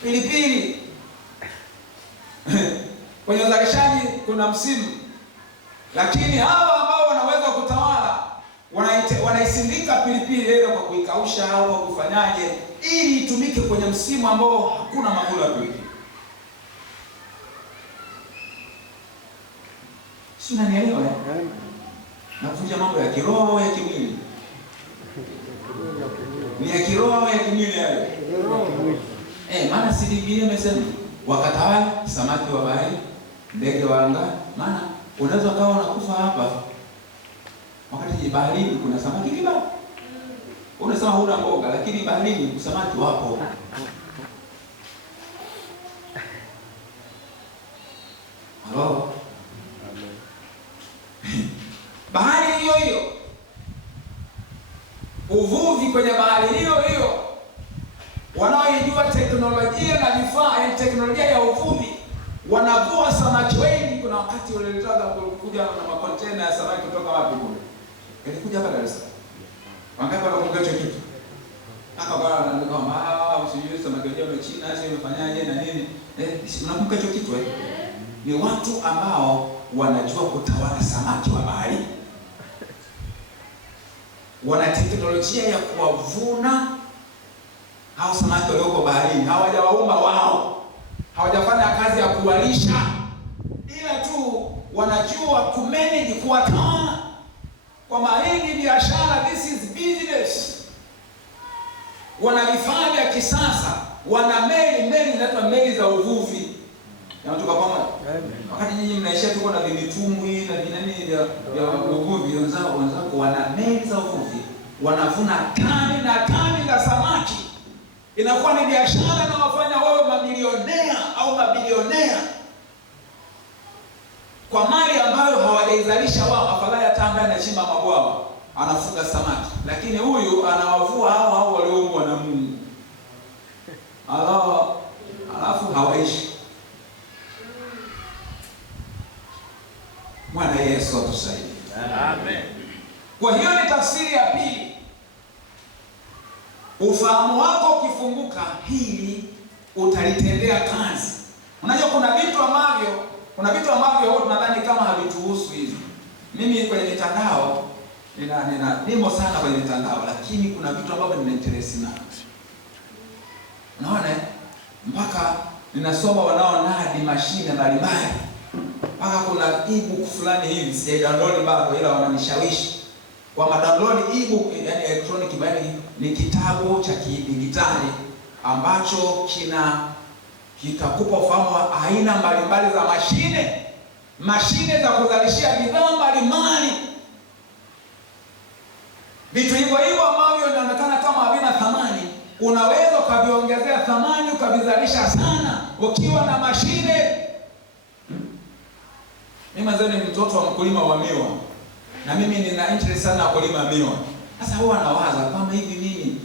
Pilipili. Kwenye uzalishaji kuna msimu. Lakini hawa ambao wanaweza kutawala wanaisindika pilipili ile kwa kuikausha au kwa kufanyaje ili itumike kwenye msimu ambao hakuna mavuno ya pilipili. Si unanielewa? Nakuja mambo ya kiroho ya kimwili. Ni ya kiroho ya kimwili hayo. Maana si Biblia imesema wakatawala samaki wa bahari, ndege wa angani. Maana unaweza kawa unakufa hapa wakati baharini kuna samaki kibao. Unasema huna mboga, lakini baharini samaki wapo. Halo. Bahari hiyo hiyo, uvuvi kwenye bahari hiyo hiyo, wanaoijua teknolojia na vifaa ya teknolojia ya uvuvi wanavua samaki wengi. Kuna wakati waliletoka kuja na makontena ya samaki kutoka wapi kule, ilikuja hapa Dar es Salaam. Wangapi wanakumbuka hicho kitu? Bwana anaandika kwamba usijue samaki wao China sasa imefanyaje na nini. Unakumbuka hicho kitu Ni watu ambao wanajua kutawala samaki wa bahari. Wana teknolojia ya kuwavuna hao samaki walioko baharini. Hawajawaumba wao, hawajafanya kazi ya kuwalisha, ila tu wanajua kumanage, kuwatawala. Kwa mahindi biashara, this is business. Wana vifaa vya kisasa, wana meli zinaitwa meli za uvuvi. Na mtu pamoja. Wakati nyinyi mnaishia tuko na vimitumbwi na vinani vya uvuvi, wenzao wana meli za uvuvi, wanavuna tani na tani za samaki. Inakuwa ni biashara na wafanya wao mamilionea au mabilionea kwa mali ambayo hawajaizalisha wao. Afadhali hata ambaye anachimba mabwawa anafuga samaki. lakini huyu anawavua hao walioumbwa na Mungu. Alafu hawaishi. Bwana Yesu atusaidie. Amen. Kwa hiyo ni tafsiri ya pili. Ufahamu wako ukifunguka, hili utalitendea kazi. Unajua kuna vitu ambavyo tunadhani kama havituhusu hivi. Mimi kwenye mitandao nimo sana kwenye mitandao, lakini kuna vitu ambavyo nina interest navyo. Unaona, mpaka ninasoma wanaonadi mashine mbalimbali. Mpaka kuna ebook fulani hivi sija download bado, ila wananishawishi kwa download ebook, yani electronic, bali ni kitabu cha kidijitali ambacho kitakupa ufahamu wa aina mbalimbali za mashine za kuzalishia bidhaa mbalimbali. Vitu hivyo ambavyo vinaonekana kama havina thamani, unaweza ukaviongezea thamani, ukavizalisha sana ukiwa na mashine. Mimi mwanzo ni mtoto wa mkulima wa miwa, na mimi nina interest sana kulima miwa. Sasa huwa nawaza kama hivi mimi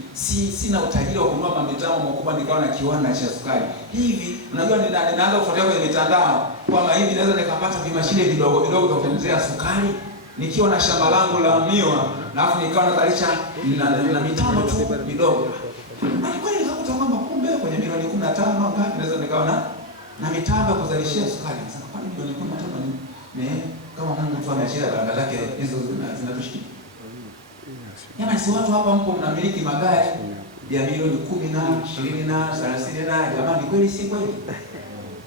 sina utajiri wa kununua mitambo makubwa nikawa na kiwanda cha sukari. Hivi unajua ninaanza kufuatilia kwenye mitandao kwamba hivi naweza nikapata vimashine vidogo vidogo vya kutengenezea sukari nikiwa na shamba langu la miwa, alafu nikawa nazalisha na mitambo tu midogo. Na kweli nikakuta kwamba kumbe kwenye milioni 15 ngapi naweza nikawa na mitambo ya kuzalishia sukari. Sasa kwa nini milioni 15 kama Mungu tu ameachia baraka zake hizo zinatosha? Yaani si watu hapa mpo mnamiliki magari ya milioni 10 na 20 na 30 na, jamani, kweli si kweli?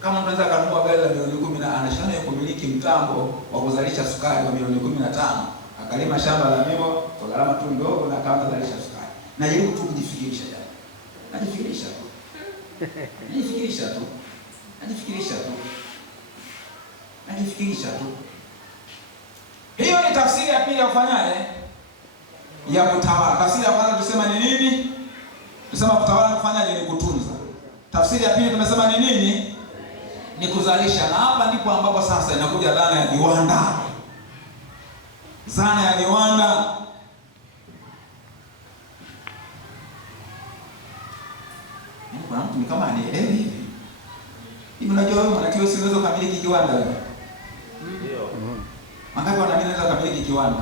Kama mtu anaweza kununua gari la milioni 10 na anashana kumiliki mtambo wa kuzalisha sukari wa milioni 15, akalima shamba la miwa kwa gharama tu ndogo na akaanza kuzalisha sukari. Najaribu tu kujifikirisha jamani. Najifikirisha tu. Hiyo ni tafsiri ya pili ya kufanyaje? Ya kutawala. Tafsiri ya kwanza tusema ni nini? Tusema kutawala kufanyaje? Ni kutunza. Tafsiri ya pili tumesema ni nini? Ni kuzalisha. Na hapa ndipo ambapo sasa inakuja dhana ya viwanda. Zana ya viwanda. Kuna mtu ni kama anielewi hivi. Hivi unajua wewe mwanakio siweza kumiliki kiwanda wewe? Ndio. Mangapi wanaweza kumiliki kiwanda?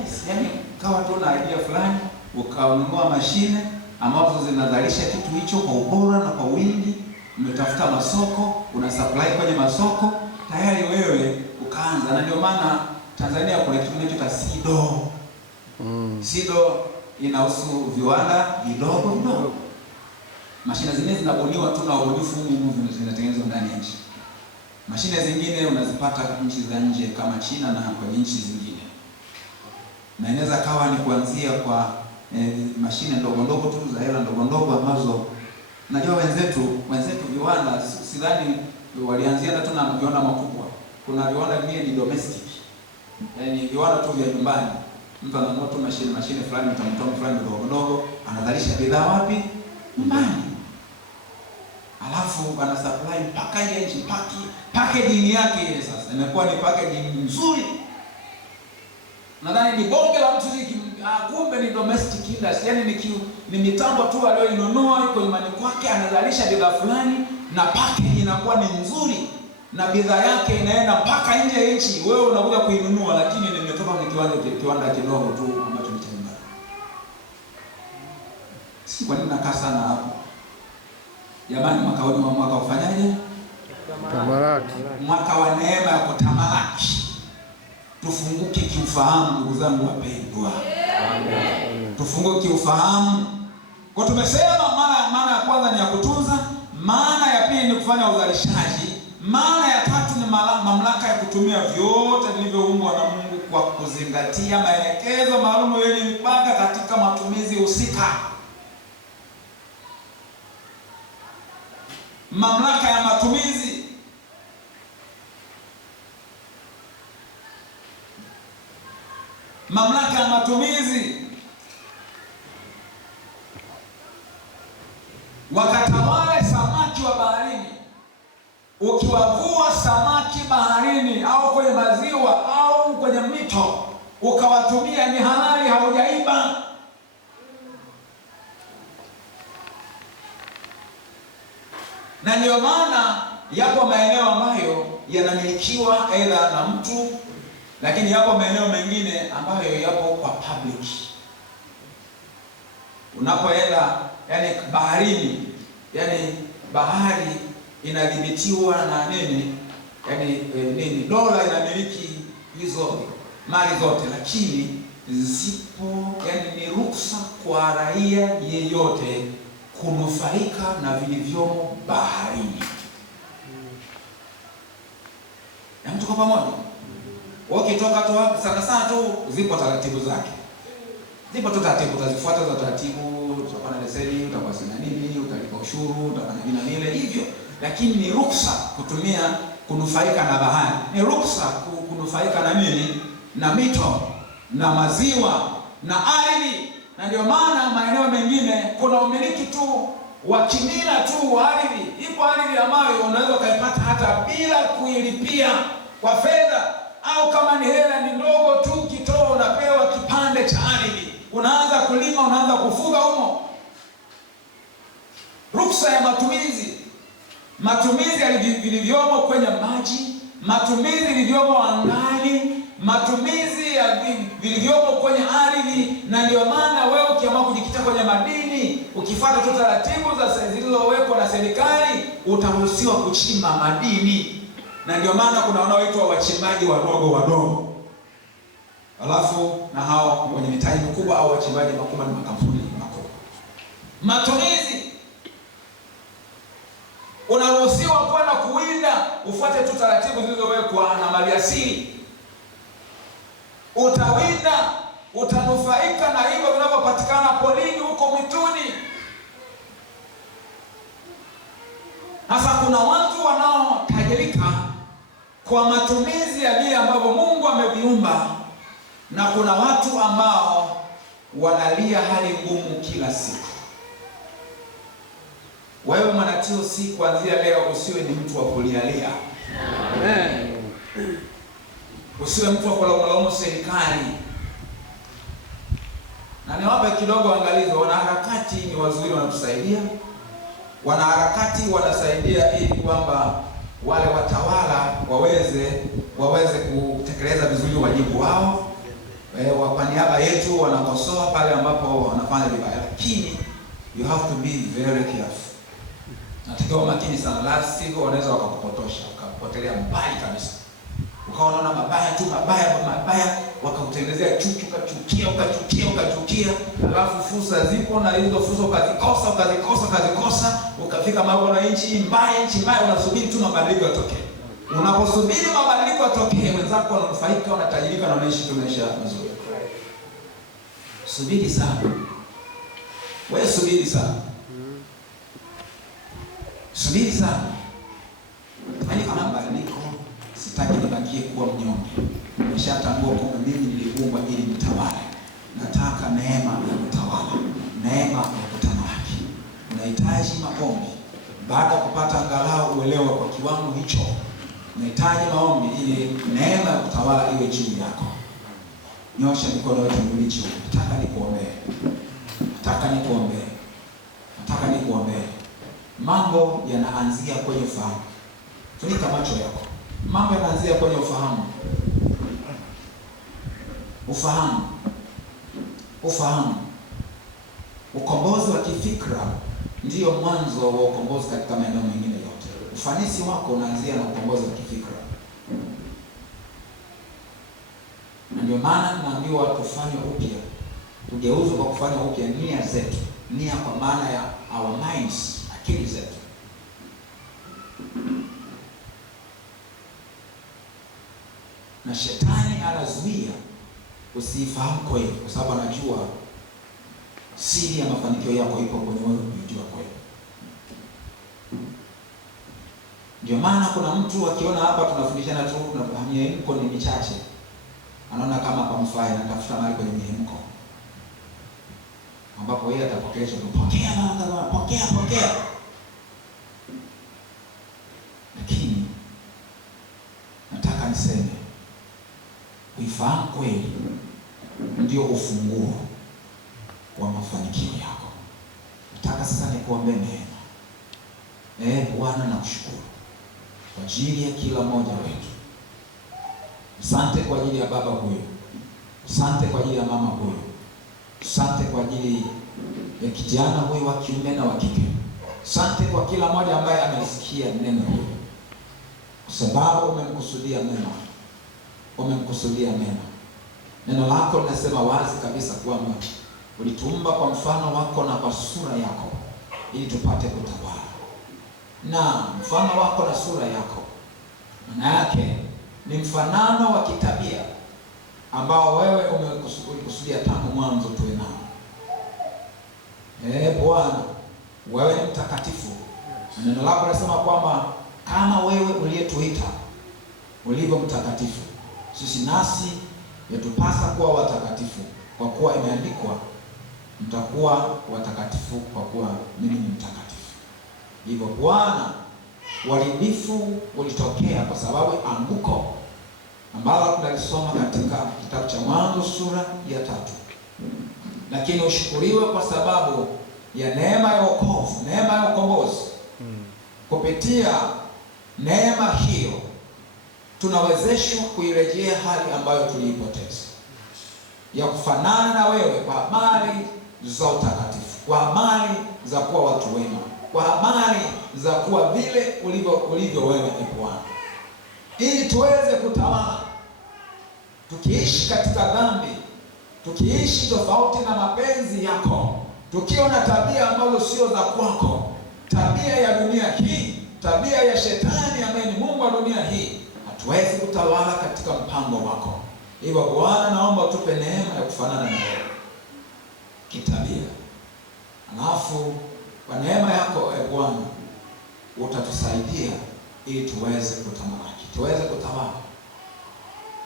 Yes, yani kawa tu na idea fulani, ukanunua mashine ambazo zinazalisha kitu hicho kwa ubora na kwa wingi, umetafuta masoko, una supply kwenye masoko, tayari wewe ukaanza. Na ndio maana Tanzania kuna kitu kinachoitwa SIDO. SIDO inahusu viwanda vidogo. Mashine zingine zinabuniwa tu na ubunifu huu zinatengenezwa ndani ya nchi. Mashine zingine unazipata nchi za nje kama China na kwenye nchi zingine. Na inaweza kawa ni kuanzia kwa mashine ndogo tu za hela ndogo ambazo najua wenzetu viwanda sidhani walianzia tu na viwanda makubwa. Kuna viwanda vingine ni domestic. Yaani viwanda tu vya nyumbani. Mtu ananunua tu mashine fulani mtamtoa fulani ndogo anazalisha bidhaa wapi? Nyumbani. Alafu ana supply mpaka ile nchi, packaging yake ile sasa imekuwa ni packaging nzuri. Nadhani ni bonge la mtu kumbe ni domestic industry, yani ni mitambo tu aliyoinunua yuko nyumbani kwake, anazalisha bidhaa fulani na package inakuwa ni nzuri na bidhaa yake inaenda mpaka nje ya nchi. Wewe unakuja kuinunua, lakini nimetoka kwenye kiwanda kidogo tu ambacho ni cha nyumbani. Si kwa nini nakaa sana hapo? Jamani, mwaka ufanyaje? Tamalaki. Mwaka wa neema ya kutamalaki. Tufunguke kiufahamu ndugu zangu wapendwa. Amen. Tufunguke kiufahamu. Kwa tumesema maana ya kwanza ni ya kutunza, maana ya pili ni kufanya uzalishaji, maana ya tatu ni mamlaka ya kutumia vyote vilivyoumbwa na Mungu kwa kuzingatia maelekezo maalum yenye mipaka katika matumizi husika. Mamlaka ya matumizi. Mamlaka ya matumizi. Wakatawale samaki wa baharini. Ukiwavua samaki baharini au kwenye maziwa au kwenye mito, ukawatumia, ni halali, haujaiba. Na ndio maana yapo maeneo ambayo yanamilikiwa aidha na mtu, lakini yapo maeneo mengine ambayo yapo kwa public. Unapoenda yani baharini, yani bahari inadhibitiwa na nini? Yani dola inamiliki hizo mali zote, lakini zipo, yani ni ruksa kwa raia yeyote kunufaika na vilivyomo baharini. Na mtu kwa pamoja. Ukitoka tu hapo sana tu zipo taratibu zake. Zipo tu taratibu, utazifuata za taratibu, utakuwa na leseni, utakuwa na nini, utalipa ushuru, utakuwa na vile hivyo. Lakini ni ruksa kutumia kunufaika na bahari. Ni ruksa kunufaika na nini? Na mito, na maziwa, na ardhi. Na ndio maana maeneo mengine kuna umiliki tu wa kimila tu wa ardhi. Ipo ardhi ambayo unaweza ukaipata hata bila kuilipia kwa fedha, au kama ni hela ni ndogo tu, kitoa unapewa kipande cha ardhi, unaanza kulima, unaanza kufuga humo. Ruksa ya matumizi ya vilivyomo kwenye maji, matumizi vilivyomo angani, matumizi ya vilivyomo kwenye ardhi. Na ndio maana wewe ukiamua kujikita kwenye madini, ukifuata tu taratibu za zilizowekwa na serikali, utaruhusiwa kuchimba madini. Na ndio maana kuna wanaoitwa wachimbaji wadogo. Alafu na hao wenye mitaji mikubwa au wachimbaji makubwa ni makampuni makubwa. Matumizi, unaruhusiwa kwenda kuwinda, ufuate tu taratibu zilizowekwa na maliasili. Utawinda, utanufaika na hivyo vinavyopatikana polini huko mwituni. Sasa kuna watu wanaotajirika kwa matumizi ya vile ambavyo Mungu ameviumba, na kuna watu ambao wanalia hali ngumu kila siku. Wewe Mwanatio, si kuanzia leo usiwe ni mtu wa kulialia. Amen. Usiwe mtu wa kulaumu serikali. Na niwape kidogo angalizo, wanaharakati ni wazuri, wanatusaidia. Wanaharakati wanasaidia ili kwamba wale watawala waweze kutekeleza vizuri wajibu wao. Kwa niaba yetu wanakosoa pale ambapo wanafanya vibaya, lakini you have to be very careful. Natakiwa makini sana, la sivyo wanaweza wakakupotosha, wakakupotelea mbali kabisa. Ukaona mabaya, wakakutengenezea chuki, ukachukia, alafu fursa zipo, na hizo fursa ukazikosa, ukafika mambo na nchi mbaya, unasubiri tu mabadiliko yatokee. Unaposubiri mabadiliko yatokee, wenzako wananufaika, wanatajirika na wanaishi maisha mazuri. Subiri sana. Wewe subiri sana. Subiri sana. Yaani kama mabadiliko, sitaki nibakie kuwa mnyonge. Nimeshatambua kwamba mimi niliumbwa ili nitawale. Nataka neema ya kutawala, neema ya kutamaki. Unahitaji maombi. Baada ya kupata angalau uelewa kwa kiwango hicho, unahitaji maombi ili neema ya kutawala iwe juu yako. Nyosha mikono yote miwili juu. Nataka nikuombee. Mambo yanaanzia kwenye ufahamu. Funika macho yako. Mambo yanaanzia kwenye ufahamu. Ufahamu. Ukombozi wa kifikra ndiyo mwanzo wa ukombozi katika maeneo mengine yote. Ufanisi wako unaanzia na ukombozi wa kifikra. Na ndio maana tunaambiwa tufanye upya. Tugeuzwe kwa kufanya upya nia zetu. Nia kwa maana ya our minds, akili zetu. Na shetani anazuia usifahamu kweli, kwa sababu anajua siri ya mafanikio yako ipo kwenye wewe kujua kweli. Ndio maana kuna mtu akiona hapa tunafundishana tu, tunafahamia mko ni michache, anaona kama pamfai, anatafuta mahali kwenye mihemko ambapo yeye atapokea hicho, pokea. Lakini nataka niseme, uifahamu kweli ndio ufunguo wa mafanikio yako. Nataka sasa nikuombe neema. Bwana, nakushukuru kwa ajili ya kila mmoja wetu. Asante kwa ajili ya baba huyu. Asante kwa ajili ya mama huyu. Asante kwa ajili ya kijana huyu wa kiume na wa kike. Asante kwa kila mmoja ambaye amelisikia neno hili, kwa sababu umemkusudia mema. Umemkusudia mema. Neno lako linasema wazi kabisa kwamba ulituumba kwa mfano wako na kwa sura yako ili tupate kutawala. Na mfano wako na sura yako, maana yake ni mfanano wa kitabia ambao wewe umekusudia tangu mwanzo tuwe nao. Bwana, wewe ni mtakatifu. Neno lako linasema kwamba kama wewe uliyetuita ulivyo mtakatifu, sisi nasi yatupasa kuwa watakatifu, kwa kuwa imeandikwa, mtakuwa watakatifu kwa kuwa mimi ni mtakatifu. Hivyo Bwana, uharibifu ulitokea kwa sababu anguko ambalo tunalisoma katika kitabu cha Mwanzo sura ya 3. Lakini ushukuriwe kwa sababu ya neema ya wokovu, neema ya ukombozi. Kupitia neema hiyo tunawezeshwa kuirejea hali ambayo tuliipoteza, ya kufanana na wewe kwa habari za utakatifu, kwa habari za kuwa watu wema, kwa habari za kuwa vile ulivyo wewe Bwana, ili tuweze kutawala. Tukiishi katika dhambi, tukiishi tofauti na mapenzi yako, tukiwa na tabia ambazo sio za kwako, tabia ya dunia hii, tabia ya shetani ambaye ni mungu wa dunia hii, hatuwezi kutawala katika mpango wako. Hivyo Bwana, naomba utupe neema ya kufanana na wewe kitabia. Alafu kwa neema yako Bwana utatusaidia ili tuweze kutamalaki, tuweze kutawala,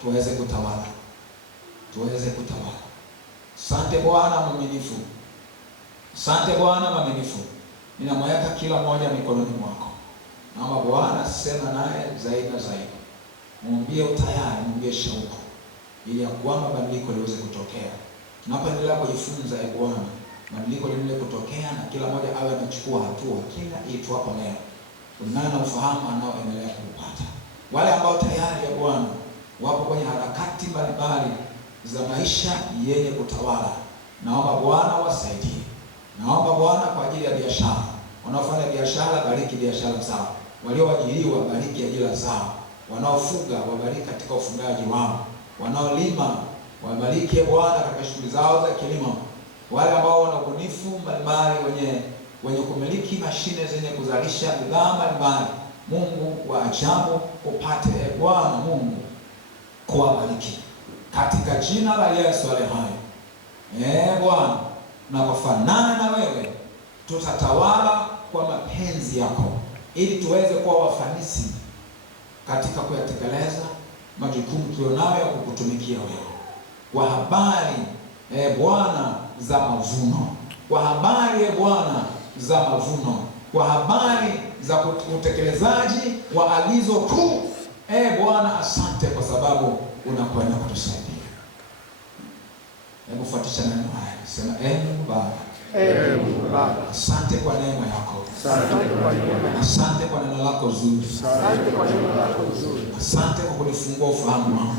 tuweze kutawala, tuweze kutawala. Asante Bwana mwaminifu. Asante Bwana mwaminifu. Ninamweka kila mmoja mikononi mwako. Naomba Bwana sema naye zaidi na zaidi. Mwambie utayari, mwambie shauku, ili ya kwamba badiliko liweze kutokea. Tunapoendelea kujifunza Bwana, badiliko liweze kutokea na kila mmoja awe anachukua hatua kila itwapo leo, kulingana na ufahamu anaoendelea kupata. Wale ambao tayari Bwana wapo kwenye harakati mbalimbali za maisha yenye kutawala, naomba Bwana wasaidie. Naomba Bwana kwa ajili ya biashara, wanaofanya biashara, bariki biashara zao. Walioajiriwa, bariki ajira zao. Wanaofuga, wabariki katika ufugaji wao. Wanaolima, wabariki Bwana katika shughuli zao za kilimo. Wale ambao wana ubunifu mbalimbali, wenye kumiliki mashine zenye kuzalisha bidhaa mbalimbali, Mungu wa ajabu upate Bwana Mungu kuwabariki katika jina la Yesu aliye hai. Bwana, na kufanana na wewe tutatawala kwa mapenzi yako, ili tuweze kuwa wafanisi katika kuyatekeleza majukumu tulionayo ya kukutumikia wewe, kwa habari Bwana za mavuno, kwa habari Bwana za mavuno, kwa habari za utekelezaji wa agizo kuu. Bwana, asante kwa sababu unakwenda kutusaidia. Hebu fuatisha neno haya. Sema Baba, asante kwa neema yako. Asante kwa neno lako zuri. Asante kwa kunifungua ufahamu wangu.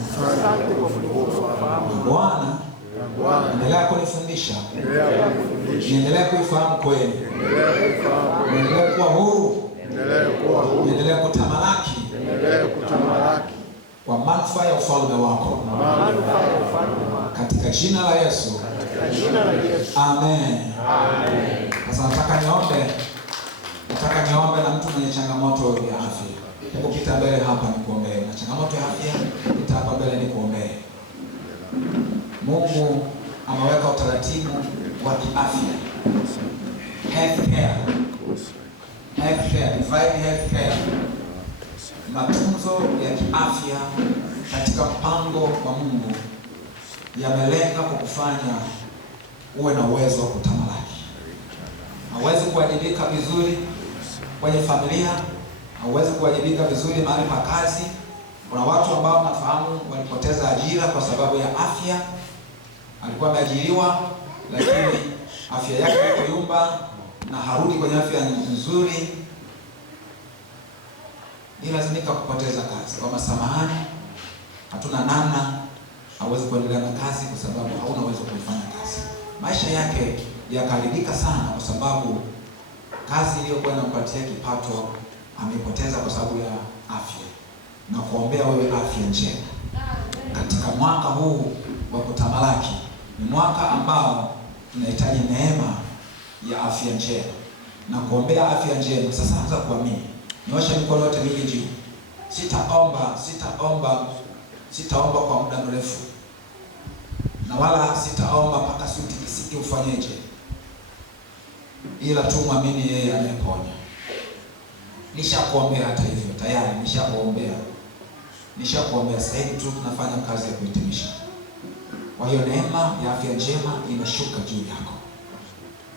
Bwana, endelea kunifundisha, niendelee kuifahamu kweli, niendelee kuwa huru, niendelee kutamalaki kwa manufaa ya ufalme wako, katika jina la Yesu. Amen. Sasa nataka niombe na mtu mwenye changamoto ya afya. Hebu kita mbele hapa nikuombee. Na changamoto ya afya, kita hapa mbele nikuombee. Mungu ameweka utaratibu wa kiafya, healthcare, divine healthcare, matunzo ya kiafya katika mpango wa Mungu yamelenga kukufanya uwe na uwezo wa kutamalaki. Hauwezi kuwajibika vizuri kwenye familia, hauwezi kuwajibika vizuri mahali pa kazi. Kuna watu ambao nafahamu walipoteza ajira kwa sababu ya afya. alikuwa ameajiriwa, lakini afya yake ikayumba na harudi kwenye afya nzuri, ilazimika kupoteza kazi. Kwa samahani, hatuna namna, hawezi kuendelea na kazi kwa sababu hauna uwezo kuifanya kazi. Maisha yake yakaharibika sana kwa sababu kazi iliyokuwa inampatia kipato ameipoteza kwa sababu ya afya. Na kuombea wewe afya njema katika mwaka huu wa kutamalaki. Ni mwaka ambao tunahitaji neema ya afya njema na kuombea afya njema. Sasa anza kuamini. Nyosha mikono yote miwili juu. Sitaomba kwa muda mrefu, na wala sitaomba mpaka siutikisiki ufanyeje, ila tu mwamini yeye anayeponya. Nishakuombea hata hivyo tayari, nishakuombea. Sasa hivi tu tunafanya kazi ya kuhitimisha. Kwa hiyo neema ya afya njema inashuka juu yako.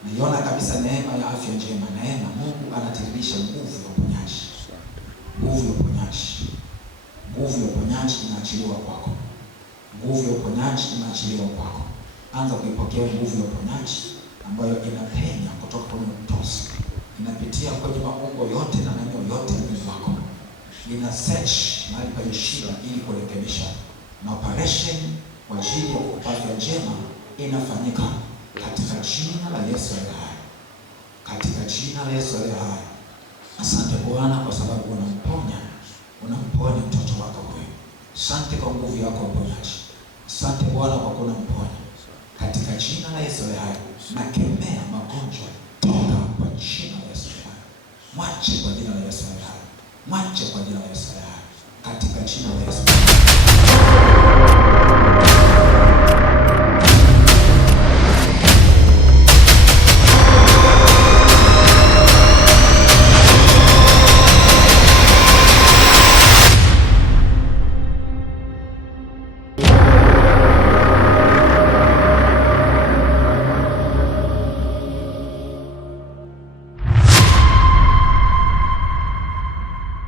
Naiona kabisa neema ya afya njema. Neema, Mungu anatiririsha nguvu ya uponyaji. Nguvu ya uponyaji. Nguvu ya uponyaji inaachiliwa kwako. Nguvu ya uponyaji inaachiliwa kwako. Anza kuipokea nguvu ya uponyaji ambayo inapenya kutoka kwenye utosi, inapitia kwenye maungo yote na maeneo yote ya mwili wako. Ina search mahali pa shida ili kurekebisha. Na operation kwa ajili ya afya njema inafanyika katika jina la Yesu aliye hai. Katika jina la Yesu aliye hai. Asante Bwana kwa sababu unamponya mtoto wako huyu. Asante kwa nguvu yako ya uponyaji. Asante Bwana kwa kunamponya. Katika jina la Yesu aliye hai, nakemea magonjwa toka kwa jina la Yesu aliye hai. Mwache kwa jina la Yesu aliye hai. Mwache kwa jina la Yesu aliye hai. Katika jina la Yesu.